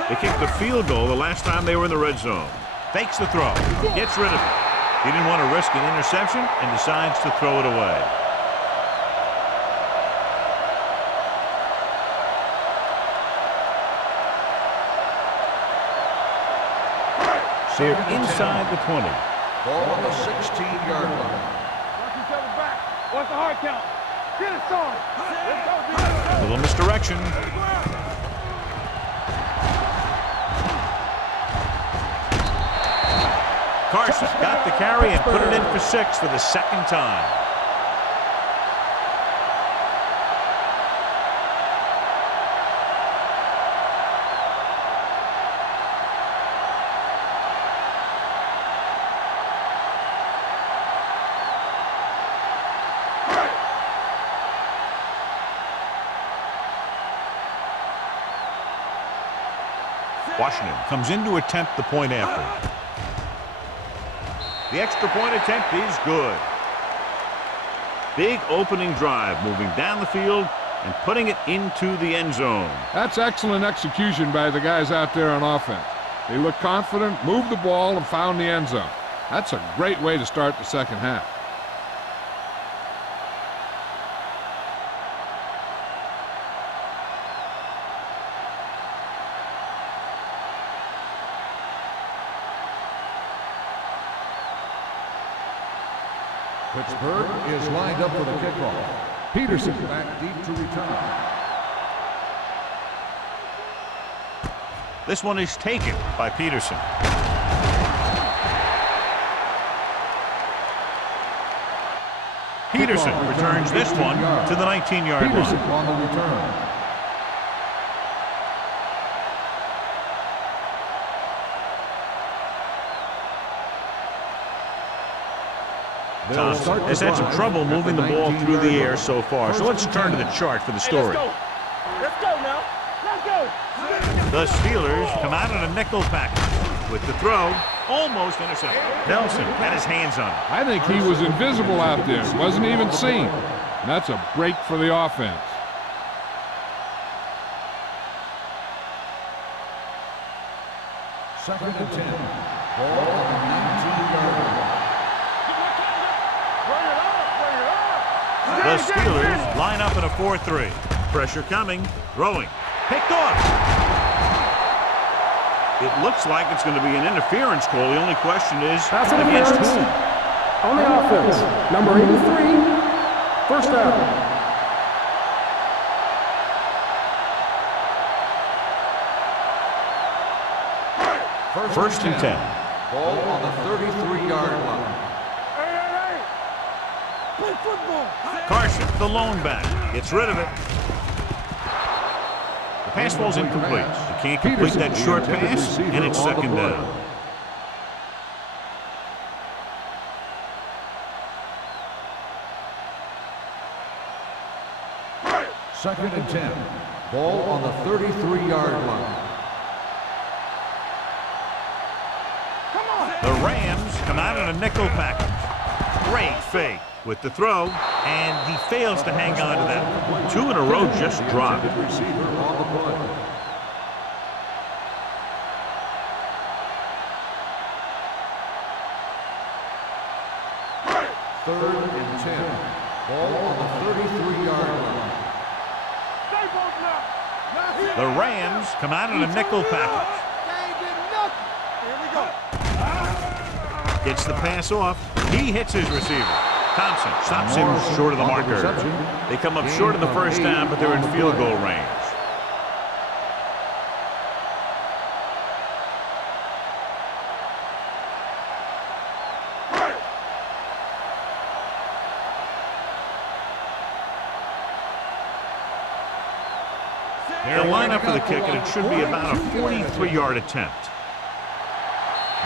They kicked the field goal the last time they were in the red zone. Fakes the throw. Gets rid of it. He didn't want to risk an interception and decides to throw it away. They're inside the 20. Ball on the 16-yard line. Watch each other back. What's the hard count? Get it, son. Let's go, B. A little misdirection. Carson got the carry and put it in for 6 for the second time. Washington comes in to attempt the point after. The extra point attempt is good. Big opening drive, moving down the field and putting it into the end zone. That's excellent execution by the guys out there on offense. They look confident, moved the ball, and found the end zone. That's a great way to start the second half. Pittsburgh is lined up for the kickoff. Peterson back deep to return. This one is taken by Peterson. Peterson returns this one to the 19-yard line. Peterson on the return. Thompson has had some trouble moving the ball through the air so far, so let's turn to the chart for the story. Let's go now. Let's go. The Steelers come out in a nickel package with the throw almost intercepted. Nelson had his hands on it. I think he was invisible out there. Wasn't even seen. And that's a break for the offense. Second and 10. Ball on the 19-yard line. The Steelers line up in a 4-3. Pressure coming, throwing, picked off. It looks like it's going to be an interference call. The only question is Pass against interference. whom? On the offense, number 83, first down. First and 10. Ball on the 33-yard line. Play football. Carson, the lone back, gets rid of it. The pass ball's incomplete. He can't complete that short pass, and it's second down. Second and 10. Ball on the 33-yard line. The Rams come out in a nickel package. Great fake with the throw, and he fails to hang on to that. 2 in a row just dropped. Receiver on the play. Third and 10. Ball on the 33-yard line. The Rams come out in a nickel package. Gets the pass off. He hits his receiver. Thompson stops him short of the marker. They come up short of the first down, but they're in field goal range. They'll line up for the kick, and it should be about a 43-yard attempt.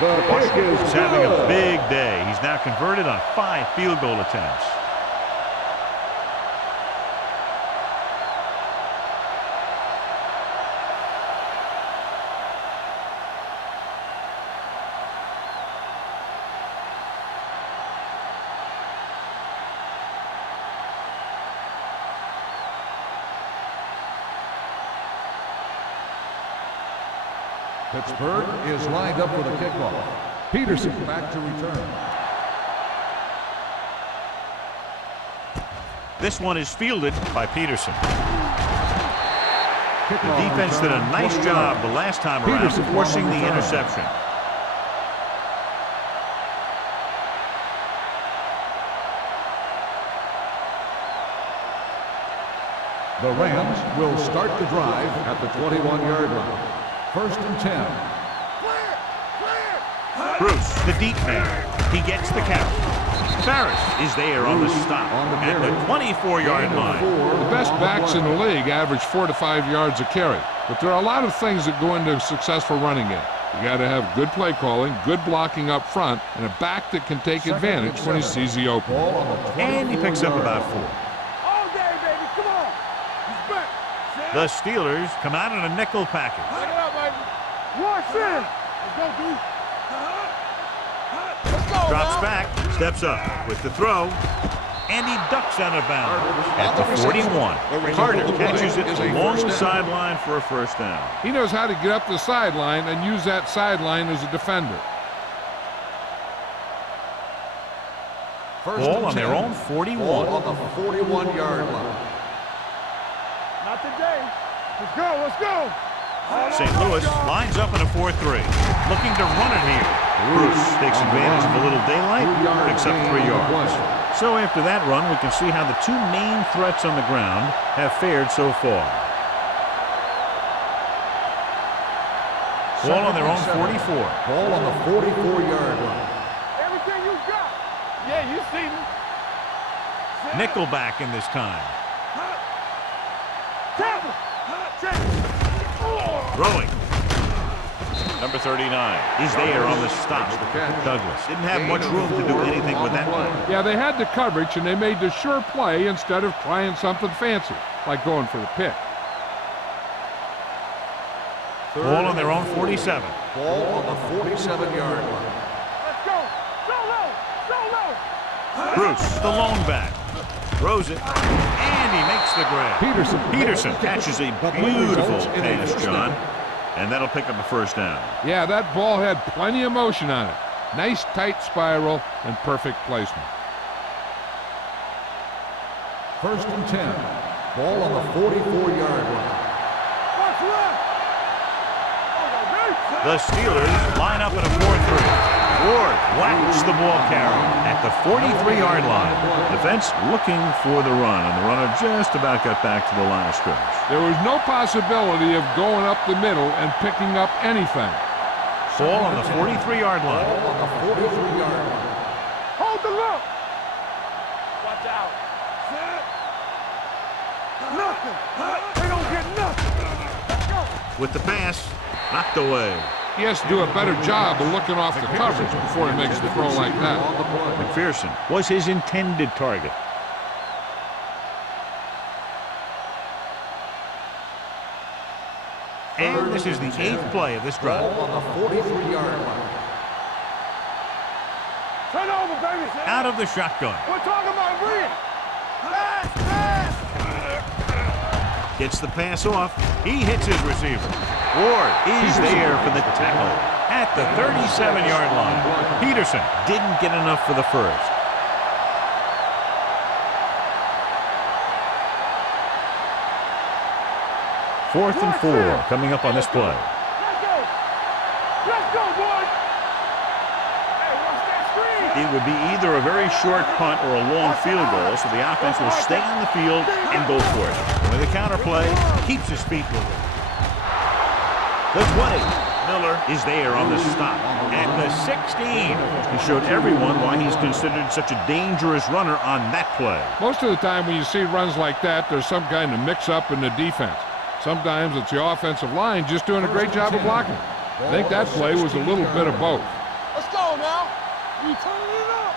Washington's having a big day. He's now converted on 5 field goal attempts. Pittsburgh is lined up for the kickoff. Peterson back to return. This one is fielded by Peterson. The defense did a nice job the last time around forcing the interception. The Rams will start the drive at the 21-yard line. First and 10. Bruce, the deep man. He gets the count. Farris is there on the stop at the 24-yard line. The best backs in the league average 4 to 5 yards a carry. But there are a lot of things that go into a successful running game. You got to have good play calling, good blocking up front, and a back that can take advantage when he sees the opening. And he picks up about 4. All day, baby. Come on. He's back. The Steelers come out in a nickel package. Pick it up, baby. Watch in. Let's go, dude. Let's go, Drops now. back, steps up with the throw, and he ducks out of bounds at the 41. Carter catches it along the sideline for a first down. He knows how to get up the sideline and use that sideline as a defender. Ball on their own 41. Ball on the 41-yard line. Not today. Let's go. Let's go. St. Louis lines up in a 4-3, looking to run it here. Bruce takes advantage of a little daylight, picks up 3 yards. So after that run, we can see how the two main threats on the ground have fared so far. Ball on their own 44. Ball on the 44-yard line. Everything you got. Yeah, you see me. Nickelback in this time. Tackle. Throwing. Number 39 is there on the stop. Douglas didn't have much room to do anything with that one. Yeah, they had the coverage, and they made the sure play instead of trying something fancy, like going for the pick. Ball on their own 47. Ball on the 47-yard line. Let's go. Solo. Bruce, the lone back, throws it, and he makes the grab. Peterson catches a beautiful pass, John, and that'll pick up a first down. Yeah, that ball had plenty of motion on it. Nice tight spiral and perfect placement. First and 10. Ball on the 44-yard line. Watch left. The Steelers line up in a 4-3. Ward whacks the ball carrier at the 43-yard line. Defense looking for the run, and the runner just about got back to the line of scrimmage. There was no possibility of going up the middle and picking up anything. Ball on the 43-yard line. Ball on the 43-yard line. Hold the look. Watch out. Nothing. They don't get nothing. Go. With the pass, knocked away. He has to do a better job of looking off the coverage before he makes the throw like that. McPherson was his intended target. And this is the 8th play of this drive. Ball on the 43-yard line. Turn over, baby. Out of the shotgun. We're talking about reading. Pass. Gets the pass off. He hits his receiver. Ward is there for the tackle at the 37-yard line. Peterson didn't get enough for the first. Fourth and 4 coming up on this play. Let's go. Let's go, boys. Hey, watch that screen. It would be either a very short punt or a long field goal, so the offense will stay on the field and go for it. With the counterplay, keeps his feet moving. The 20. Miller is there on the stop at the 16. He showed everyone why he's considered such a dangerous runner on that play. Most of the time when you see runs like that, there's some kind of mix-up in the defense. Sometimes it's the offensive line just doing a great job of blocking. I think that play was a little bit of both. Let's go now. We turning it up.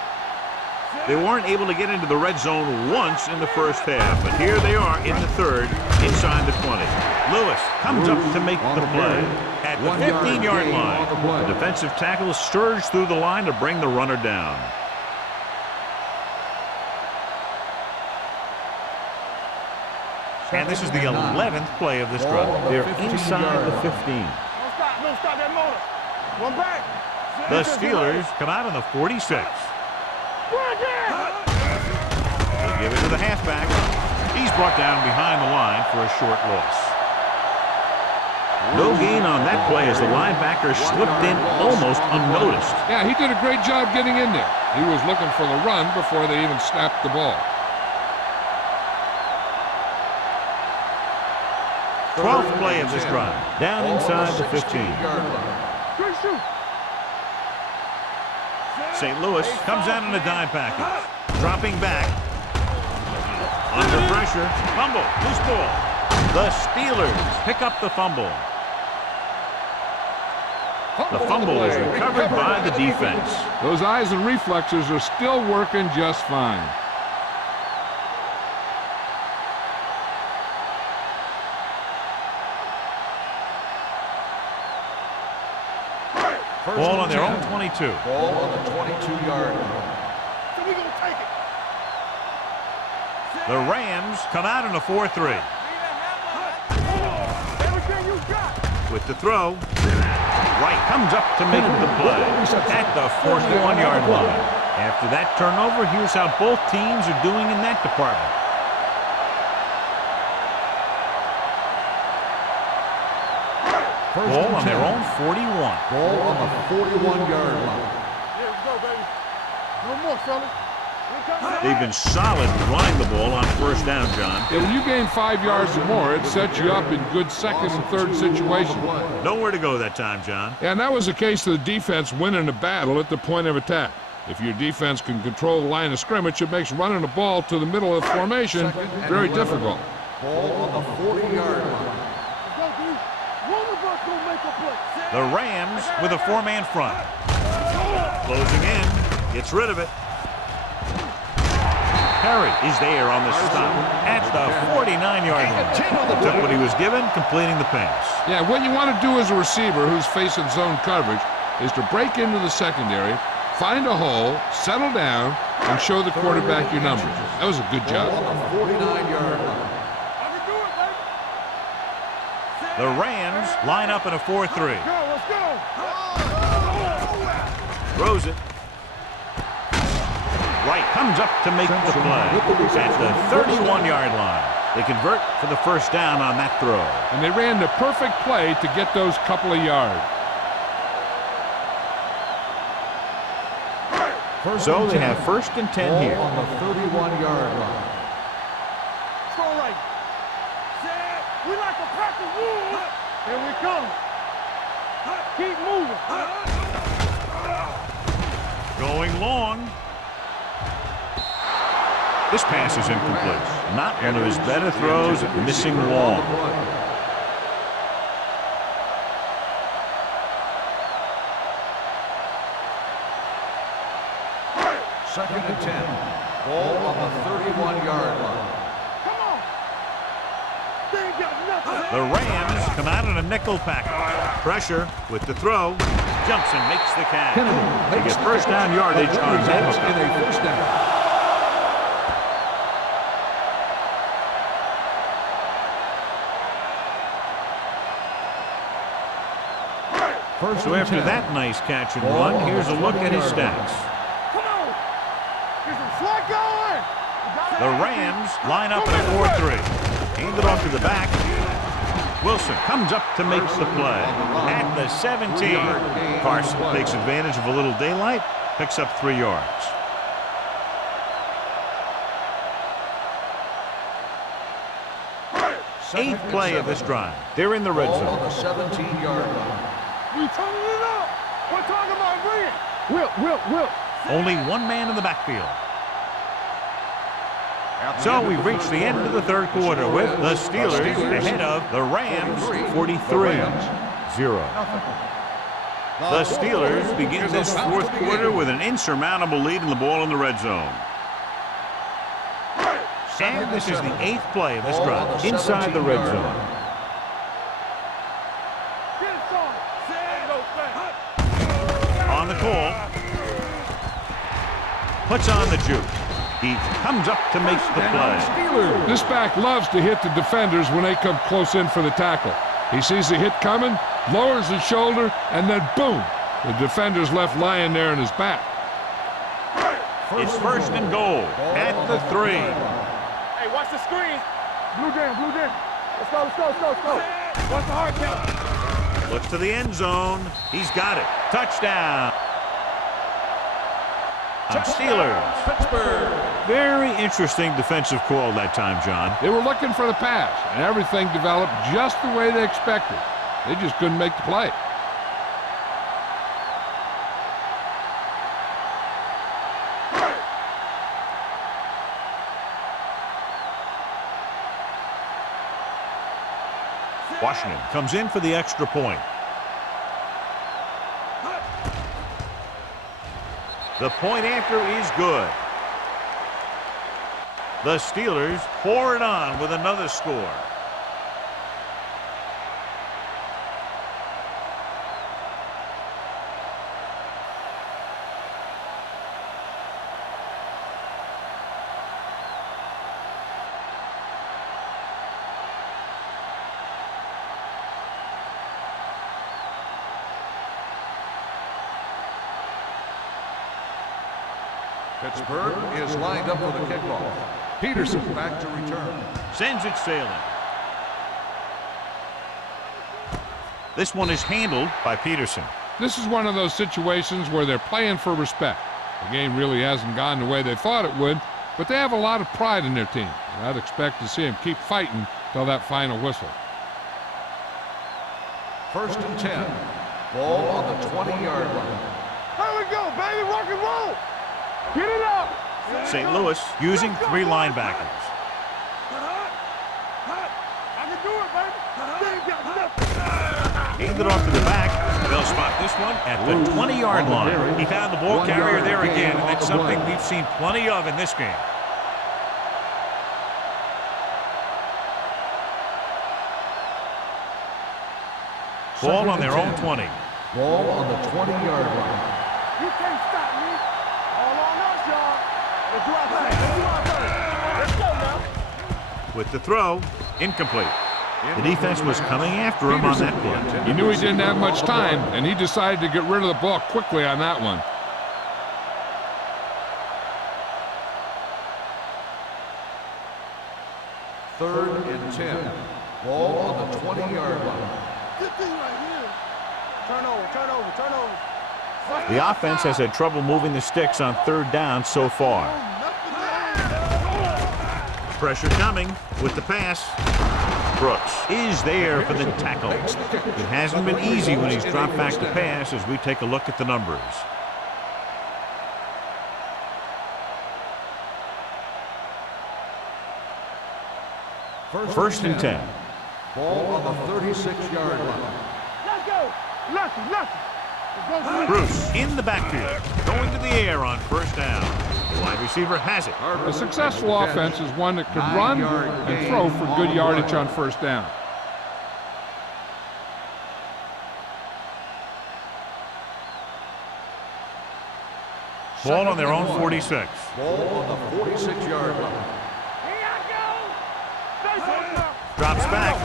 They weren't able to get into the red zone once in the first half, but here they are in the third, inside the 20. Lewis comes up to make the play at the 15-yard line. The defensive tackle surged through the line to bring the runner down. And this is the 11th play of this drive. They're inside the 15. Don't stop that motor. One back. The Steelers come out on the 46. Bring it. They give it to the halfback. He's brought down behind the line for a short loss. No gain on that play as the linebacker slipped in almost unnoticed. Yeah, he did a great job getting in there. He was looking for the run before they even snapped the ball. 12th play of this drive. Down inside the 15. Good shoot. St. Louis comes out in a dime package. Dropping back. Under pressure. Fumble. Loose ball. The Steelers pick up the fumble. The fumble is recovered by the defense. Those eyes and reflexes are still working just fine. Ball on their own 22. Ball on the 22-yard line. So we gonna take it. The Rams come out in a 4-3. Everything you got. With the throw. Wright comes up to make the play at the 41-yard line. After that turnover, here's how both teams are doing in that department. Ball on their own 41. Ball on the 41-yard line. Here we go, baby. No more, fellas. They've been solid running the ball on first down, John. Yeah, when you gain 5 yards or more, it sets you up in good second and third situations. Nowhere to go that time, John. And that was the case of the defense winning a battle at the point of attack. If your defense can control the line of scrimmage, it makes running the ball to the middle of the formation very difficult. Ball on the 40-yard line. The Rams with a 4-man front. Closing in. Gets rid of it. Perry is there on the stop at the 49-yard line. Took what he was given, completing the pass. Yeah, what you want to do as a receiver who's facing zone coverage is to break into the secondary, find a hole, settle down, and show the quarterback your numbers. That was a good job. Ball on the 49-yard line. The Rams line up in a 4-3. Let's go. Throws it. Wright comes up to make the play at the 31-yard line. They convert for the first down on that throw. And they ran the perfect play to get those couple of yards. So they have first and 10 here. Ball on the 31-yard line. It's all right. We like a pack of wolves. Here we come. Keep moving. Going long. This pass is incomplete. Not one of his better throws, missing long. Second and 10. Ball on the 31-yard line. Come on. They ain't got nothing. The Rams come out in a nickel package. Pressure with the throw. Jumps and makes the catch. They get first down yardage on that in a first down. So after that nice catch and run, here's a look at his stats. Come on. Get some slack going. The Rams line up in a 4-3. Hand it off to the back. Wilson comes up to make the play at the 17. Carson takes advantage of a little daylight, picks up 3 yards. Eighth play of this drive. They're in the red Ball zone. on the 17-yard line. We turning it up. We're talking about win. Whip. Only one man in the backfield. So we've reached the end of the third quarter with the Steelers ahead of the Rams 43-0. The Steelers begin this fourth quarter with an insurmountable lead in the ball in the red zone. And this is the 8th play of this drive inside the red zone. On the call. Puts on the juke. He comes up to make the play. This back loves to hit the defenders when they come close in for the tackle. He sees the hit coming, lowers his shoulder, and then boom, the defender's left lying there in his back. It's first and goal at the 3. Hey, watch the screen. Blue down. Let's go. Watch the hard count. Looks to the end zone. He's got it. Touchdown. Steelers. Pittsburgh. Very interesting defensive call that time, John. They were looking for the pass, and everything developed just the way they expected. They just couldn't make the play. Washington comes in for the extra point. The point after is good. The Steelers pour it on with another score. Pittsburgh is lined up for the kickoff. Peterson back to return. Sends it sailing. This one is handled by Peterson. This is one of those situations where they're playing for respect. The game really hasn't gone the way they thought it would, but they have a lot of pride in their team. And I'd expect to see them keep fighting till that final whistle. 1st and 10. Ball on the 20-yard line. Here we go, baby. Rock and roll. Get it up. St. Louis using 3 linebackers. I can do it, baby. They ain't got nothing. Handed off to the back. They'll spot this one at the 20-yard line. He found the ball carrier there again, and that's something we've seen plenty of in this game. Ball on their own 20. Ball on the 20-yard line. You can't stop me. All on us, y'all. Let's do our thing. Let's do our thing. Let's go now. With the throw, incomplete. The defense was coming after him on that play. He knew he didn't have much time, and he decided to get rid of the ball quickly on that one. Third and 10. Ball on the 20-yard line. Good thing right here. Turn over, turn over, turn over. The offense has had trouble moving the sticks on 3rd down so far. Pressure coming with the pass. Brooks is there for the tackle. It hasn't been easy when he's dropped back to pass as we take a look at the numbers. First and 10. Ball on the 36-yard line. Let's go. Lucky, lucky. Bruce in the backfield, going to the air on 1st down. The wide receiver has it. A successful offense is one that could run and throw for good yardage on 1st down. Ball on their own 46. Ball on the 46-yard line. Here I go. Say something now. Drops back.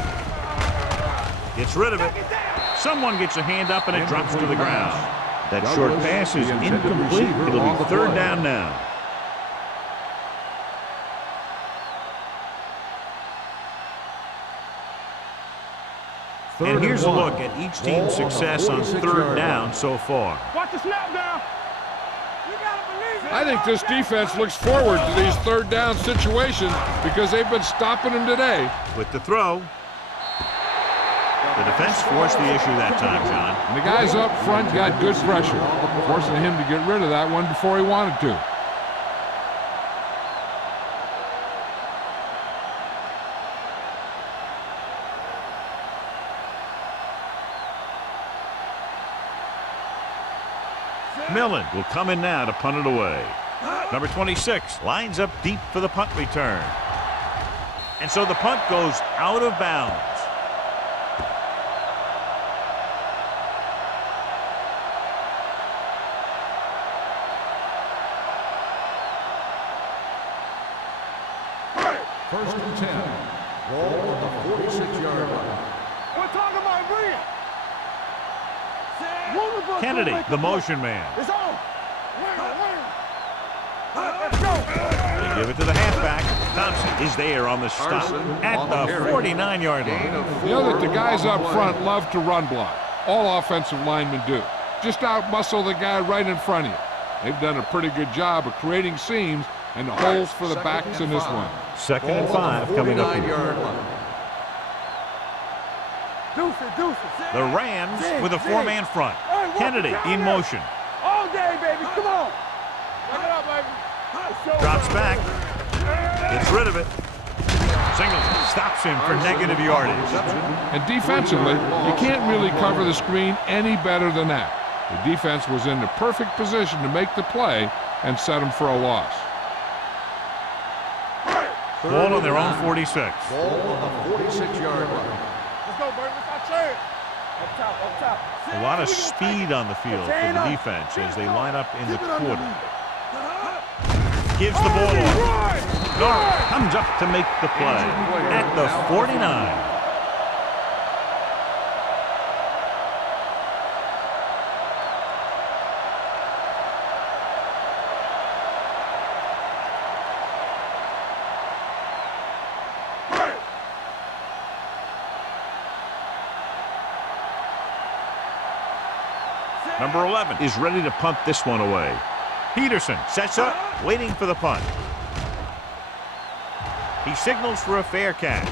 Gets rid of it. Someone gets a hand up and it drops to the ground. That short pass is incomplete. It'll be 3rd down now. And here's a look at each team's success on 3rd down so far. Watch the snap down. You gotta believe it. I think this defense looks forward to these 3rd down situations because they've been stopping them today. With the throw. The defense forced the issue that time, John. And the guys up front got good pressure, forcing him to get rid of that one before he wanted to. Millen will come in now to punt it away. Number 26 lines up deep for the punt return. And so the punt goes out of bounds. First and 10. Ball on the 46-yard line. We're talking about Rhea. Kennedy, the motion man. It's on. Let's go. They give it to the halfback. Thompson is there on the stop at the 49-yard line. You know that the guys up front love to run block. All offensive linemen do. Just out-muscle the guy right in front of you. They've done a pretty good job of creating seams and the holes for the backs in this one. 2nd and 5 coming up here. The Rams with a 4-man front. Kennedy in motion. All day, baby. Come on. Back it up, baby. Drops back. Gets rid of it. Singleton stops him for negative yardage. And defensively, you can't really cover the screen any better than that. The defense was in the perfect position to make the play and set them for a loss. Ball on their own 46. Ball on the 46-yard line. Let's go, Bert. Let's not trade. Up top, up top. A lot of speed on the field for the defense as they line up in the quarter. Gives the ball off. Norris comes up to make the play at the 49. Number 11 is ready to punt this one away. Peterson sets up, waiting for the punt. He signals for a fair catch.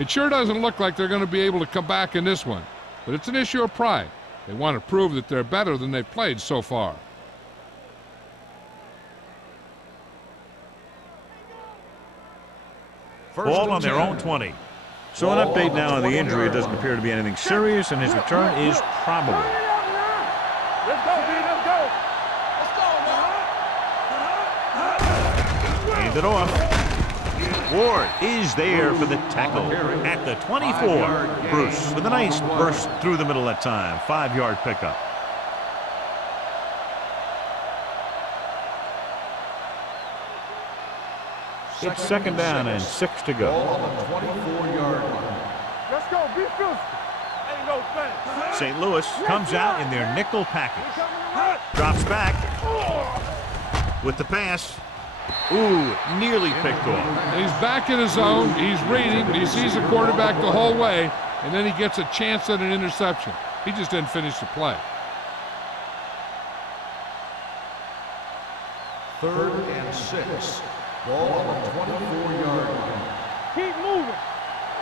It sure doesn't look like they're going to be able to come back in this one, but it's an issue of pride. They want to prove that they're better than they've played so far. Ball on their own 20. So an update now on the injury. It doesn't appear to be anything serious, and his return is probable. Let's go, B. Let's go. Let's go, man. Hand it off. Ward is there for the tackle at the 24. Bruce with a nice burst through the middle that time. 5-yard pickup. It's 2nd down and 6 to go. Ball on the 24-yard line. Let's go. Be physical. Ain't no thing. St. Louis comes out in their nickel package. Drops back with the pass. Ooh, nearly picked off. He's back in his zone. He's reading. He sees the quarterback the whole way, and then he gets a chance at an interception. He just didn't finish the play. 3rd and 6. Ball on the 24-yard line. Keep moving.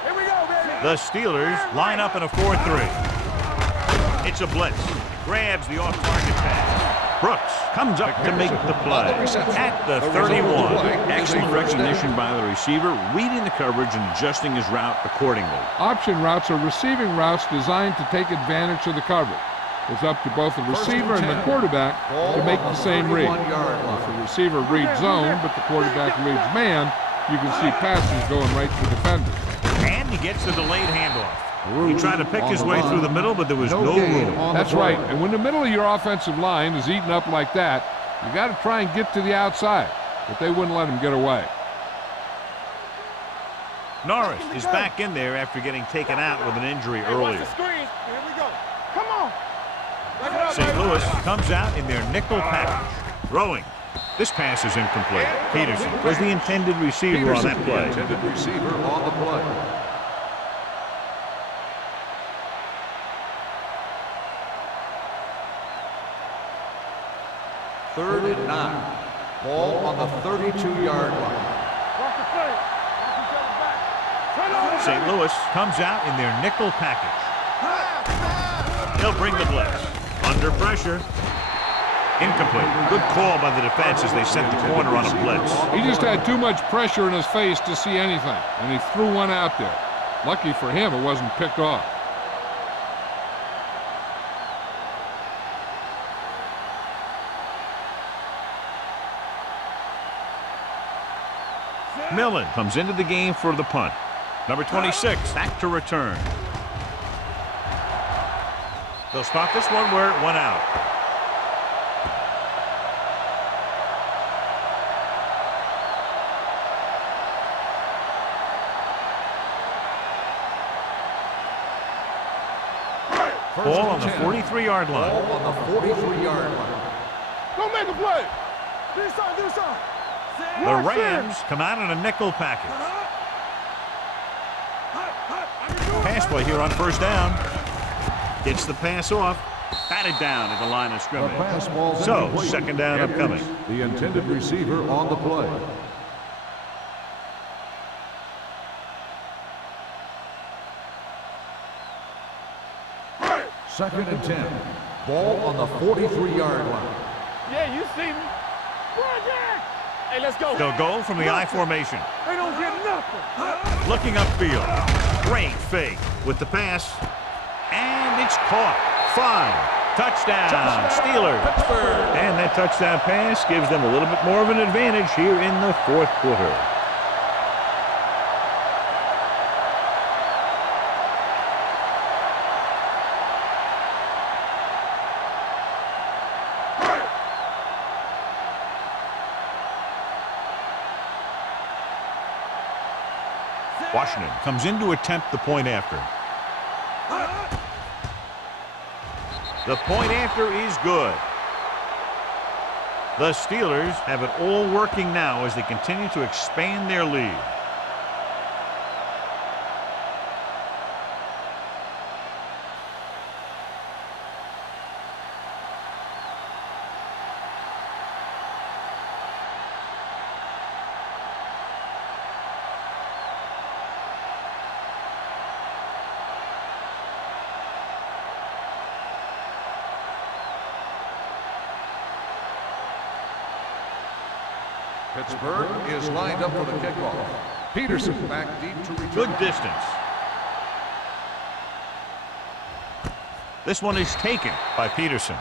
Here we go, baby. The Steelers line up in a 4-3. It's a blitz. Grabs the off-target pass. Brooks comes up to make the play at the 31. Excellent recognition by the receiver, reading the coverage and adjusting his route accordingly. Option routes are receiving routes designed to take advantage of the coverage. It's up to both the receiver and the quarterback to make the same read. If the receiver reads zone, but the quarterback reads man, you can see passes going right to defenders. And he gets the delayed handoff. He tried to pick his way through the middle, but there was no room. That's right. And when the middle of your offensive line is eaten up like that, you got to try and get to the outside. But they wouldn't let him get away. Norris is back in there after getting taken out with an injury earlier. Here we go. Come on. St. Louis comes out in their nickel package. Throwing. This pass is incomplete. Peterson was the intended receiver on that play. Intended receiver on the play. Third and 9. Ball on the 32-yard line. Watch the play. Watch each other back. St. Louis comes out in their nickel package. They'll bring the blitz. Under pressure. Incomplete. Good call by the defense as they sent the corner on a blitz. He just had too much pressure in his face to see anything, and he threw one out there. Lucky for him, it wasn't picked off. Millen comes into the game for the punt. Number 26 back to return. They'll spot this one where it went out. Ball on the 43-yard line. Ball on the 43-yard line. Go make a play. This side, this side. The Rams come out in a nickel package. Pass play here on 1st down. Gets the pass off. Batted down at the line of The scrimmage. pass falls So, incomplete. second down upcoming. The intended receiver on the play. Second and 10. Ball on the 43-yard line. Yeah, you see me. Project! Hey, let's go. They'll go from the I formation. They don't get nothing. Looking upfield. Great fake with the pass. And it's caught. 5. Touchdown, Steelers. And that touchdown pass gives them a little bit more of an advantage here in the fourth quarter. Washington comes in to attempt the point after. The point after is good. The Steelers have it all working now as they continue to expand their lead. Pittsburgh is lined up for the kickoff. Peterson back deep to return. Good distance. This one is taken by Peterson.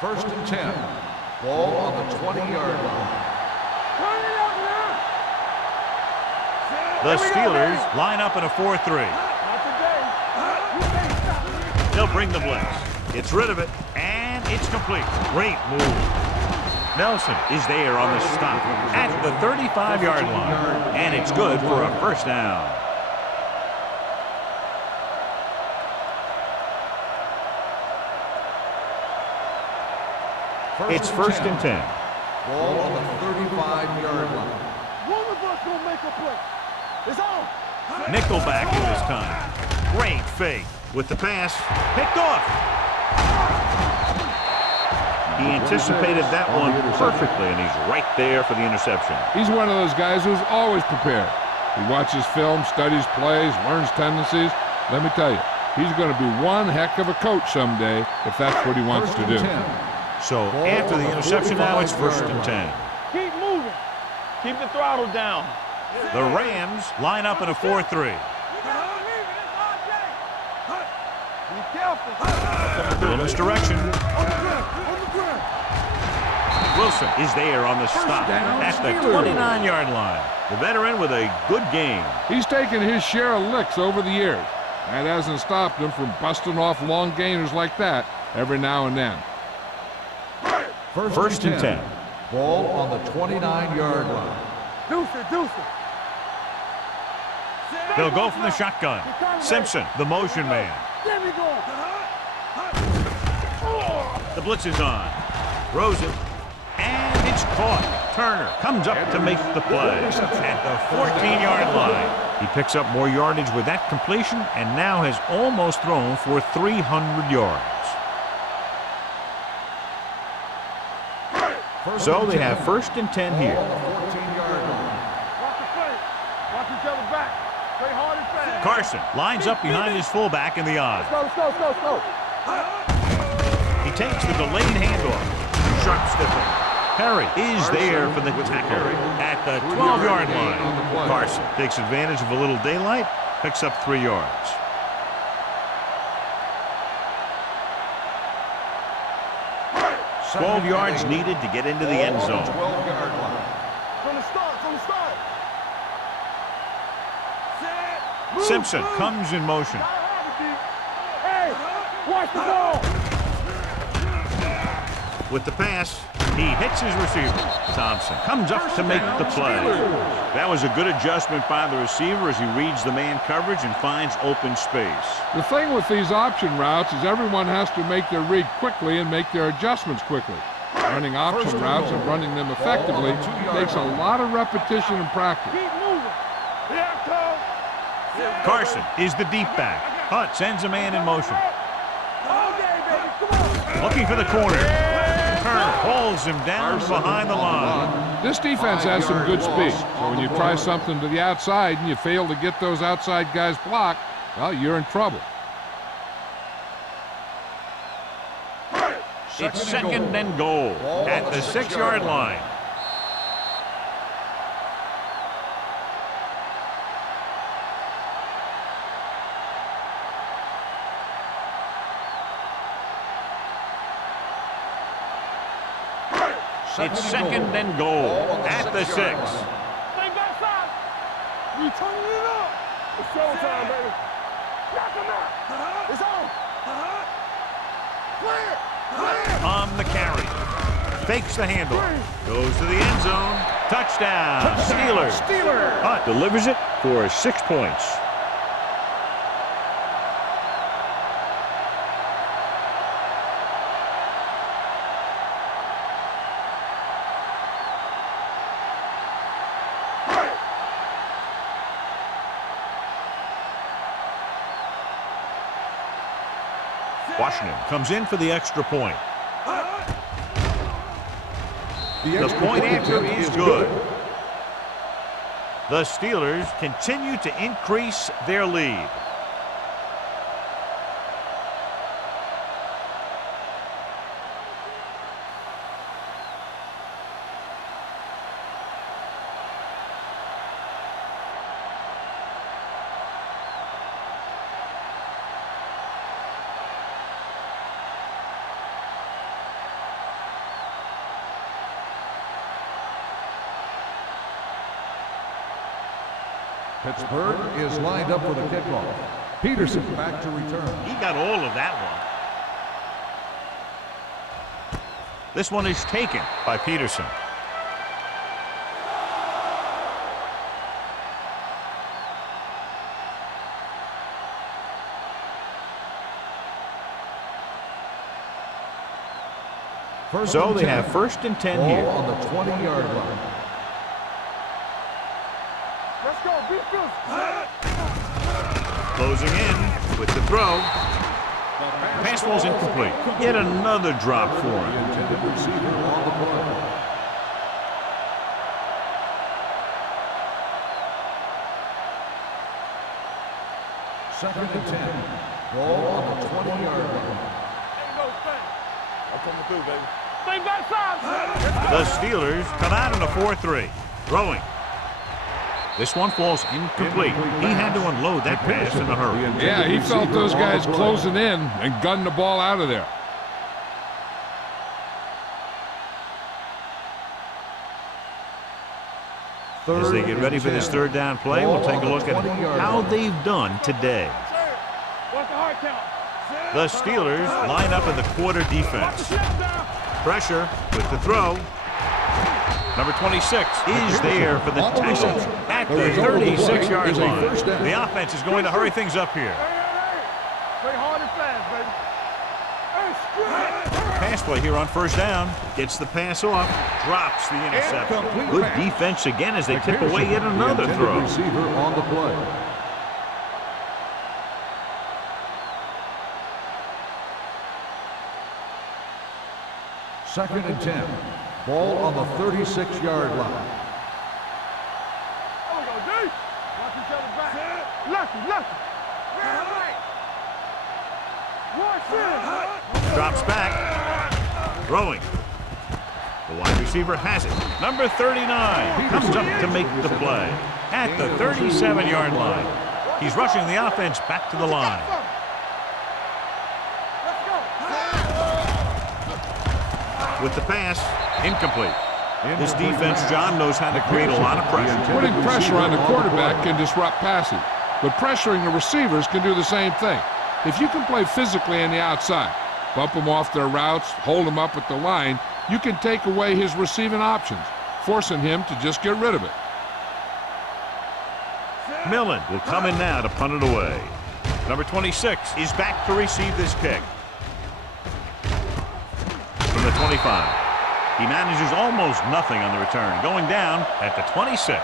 First and 10. Ball on the 20-yard line. The Steelers line up in a 4-3. They'll bring the blitz. It's rid of it, and it's complete. Great move. Nelson is there on the stop at the 35-yard line, and it's good for a first down. It's first and 10. Ball on the 35-yard line. One of us gonna make a play. It's on. Nickelback this time. Great fake with the pass. Picked off. He anticipated that one perfectly, and he's right there for the interception. He's one of those guys who's always prepared. He watches film, studies plays, learns tendencies. Let me tell you, he's going to be one heck of a coach someday if that's what he wants to do. So after the interception now, it's first and 10. Keep moving. Keep the throttle down. The Rams line up in a 4-3. Be careful. In this direction. Wilson is there on the stop at the 29-yard line. The veteran with a good game. He's taken his share of licks over the years. That hasn't stopped him from busting off long gainers like that every now and then. First and 10. Ball on the 29-yard line. Deuce it. They'll go from the shotgun. Simpson, the motion man. There we go. The blitz is on. Throws it. And it's caught. Turner comes up to make the play at the 14-yard line. He picks up more yardage with that completion and now has almost thrown for 300 yards. So they have first and 10 here. Watch the play. Watch each other back. Play hard and fast. Carson lines up behind his fullback in the eye. Let's go. He takes the delayed handoff. Sharp stipple. Perry is there for the tackle at the 12-yard line. Carson takes advantage of a little daylight, picks up 3 yards. Twelve yards needed to get into the end zone. From the start. Simpson comes in motion. Hey, watch the ball. With the pass, he hits his receiver. Thompson comes up to make the play. That was a good adjustment by the receiver as he reads the man coverage and finds open space. The thing with these option routes is everyone has to make their read quickly and make their adjustments quickly. Running option routes and running them effectively takes a lot of repetition and practice. Keep moving. Carson is the deep back. Hunt sends a man in motion. Looking for the corner. Turner pulls him down behind the line. This defense has some good speed, so when you try something to the outside and you fail to get those outside guys blocked, well, you're in trouble. It's second and goal at the 6-yard line. It's second and goal at the 6. Stay backside. We turning it up. It's showtime, baby. Knock him out. It's on. Clear. On the carry. Fakes the handle. Goes to the end zone. Touchdown. Steelers. Hunt delivers it for 6 points. Washington comes in for the extra point. The point after is good. The Steelers continue to increase their lead. Pittsburgh is lined up for the kickoff. Peterson back to return. He got all of that one. This one is taken by Peterson. So they have 1st and 10 here. On the 20-yard line. Let's go. Closing in with the throw. Pass ball's incomplete. Yet another drop for him. The intended receiver on the play. Second and 10. Ball on the 20-yard line. Ain't no thing. I'm coming through, baby. Stay backside. The Steelers come out in a 4-3. Throwing. This one falls incomplete. He had to unload that pass in a hurry. Yeah, he felt those guys closing in and gunned the ball out of there. As they get ready for this 3rd down play, we'll take a look at how they've done today. What's the hard count? The Steelers line up in the quarter defense. Pressure with the throw. Number 26 is there for the tackle at the 36-yard line. The offense is going to hurry things up here. Play hard and fast, baby. Pass play here on 1st down. Gets the pass off. Drops the interception. Good defense again as they tip away yet another throw. Receiver on the play. Second and 10. Ball on the 36-yard line. There we go, D. Watch each other back. Lucky. Right. Watch it. Drops back. Throwing. The wide receiver has it. Number 39 comes up to make the play at the 37-yard line. He's rushing the offense back to the line. With the pass, incomplete. This defense, John, knows how to create a lot of pressure. Putting pressure on the quarterback can disrupt passing, but pressuring the receivers can do the same thing. If you can play physically on the outside, Bump them off their routes, hold them up at the line. You can take away his receiving options, forcing him to just get rid of it. Millen will come in now to punt it away. Number 26 is back to receive this kick. From the 25. He manages almost nothing on the return, going down at the 26.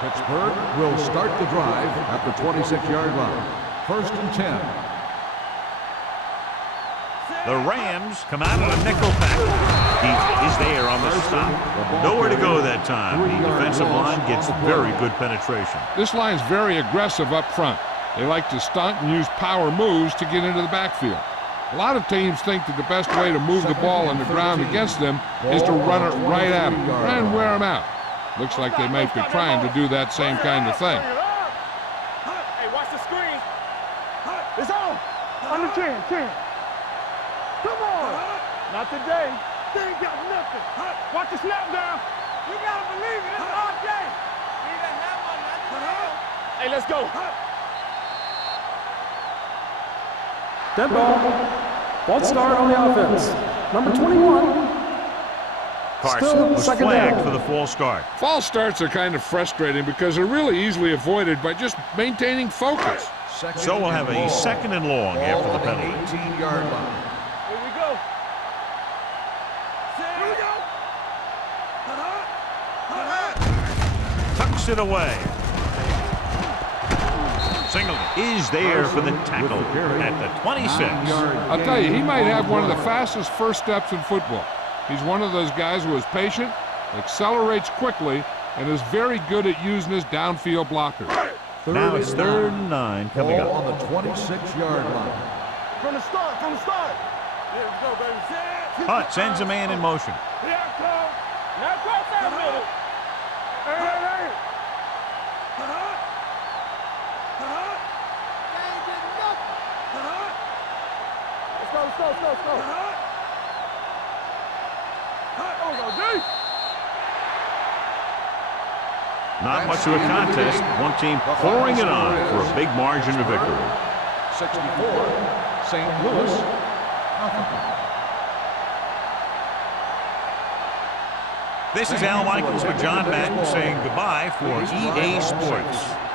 Pittsburgh will start the drive at the 26-yard line. 1st and 10. The Rams come out in a nickel pack. He is there on the stop. Nowhere to go that time. The defensive line gets very good penetration. This line's very aggressive up front. They like to stunt and use power moves to get into the backfield. A lot of teams think that the best way to move the ball on the ground against them is to run it right at them, try and wear them out. Looks like they might be trying to do that same kind of thing. Hey, watch the screen. It's on. Under 10. Come on. Not today. They ain't got nothing. Watch the snap down. You gotta believe it. It's all day. Need a hammer, nothing. Hey, let's go. Dead ball. False start on the offense. Number 21. Carson Still was second flagged down. for the false start. False starts are kind of frustrating because they're really easily avoided by just maintaining focus. So we'll have a 2nd and long after the Ball on penalty. 18-yard line. Here we go. Here we go. Tucks it away. Singleton is there for the tackle at the 26. I'll tell you, he might have one of the fastest first steps in football. He's one of those guys who is patient, accelerates quickly, and is very good at using his downfield blockers. Now it's 3rd and 9 coming Ball up. on the 26-yard line. From the start. Here we go, baby. Hunt sends a man in motion. Here I come. Now cross that middle. Hey. Let's go. Oh, go deep. Not much of a contest. One team pouring it on for a big margin of victory. 64, St. Louis, nothing. This is Al Michaels with John Madden saying goodbye for EA Sports.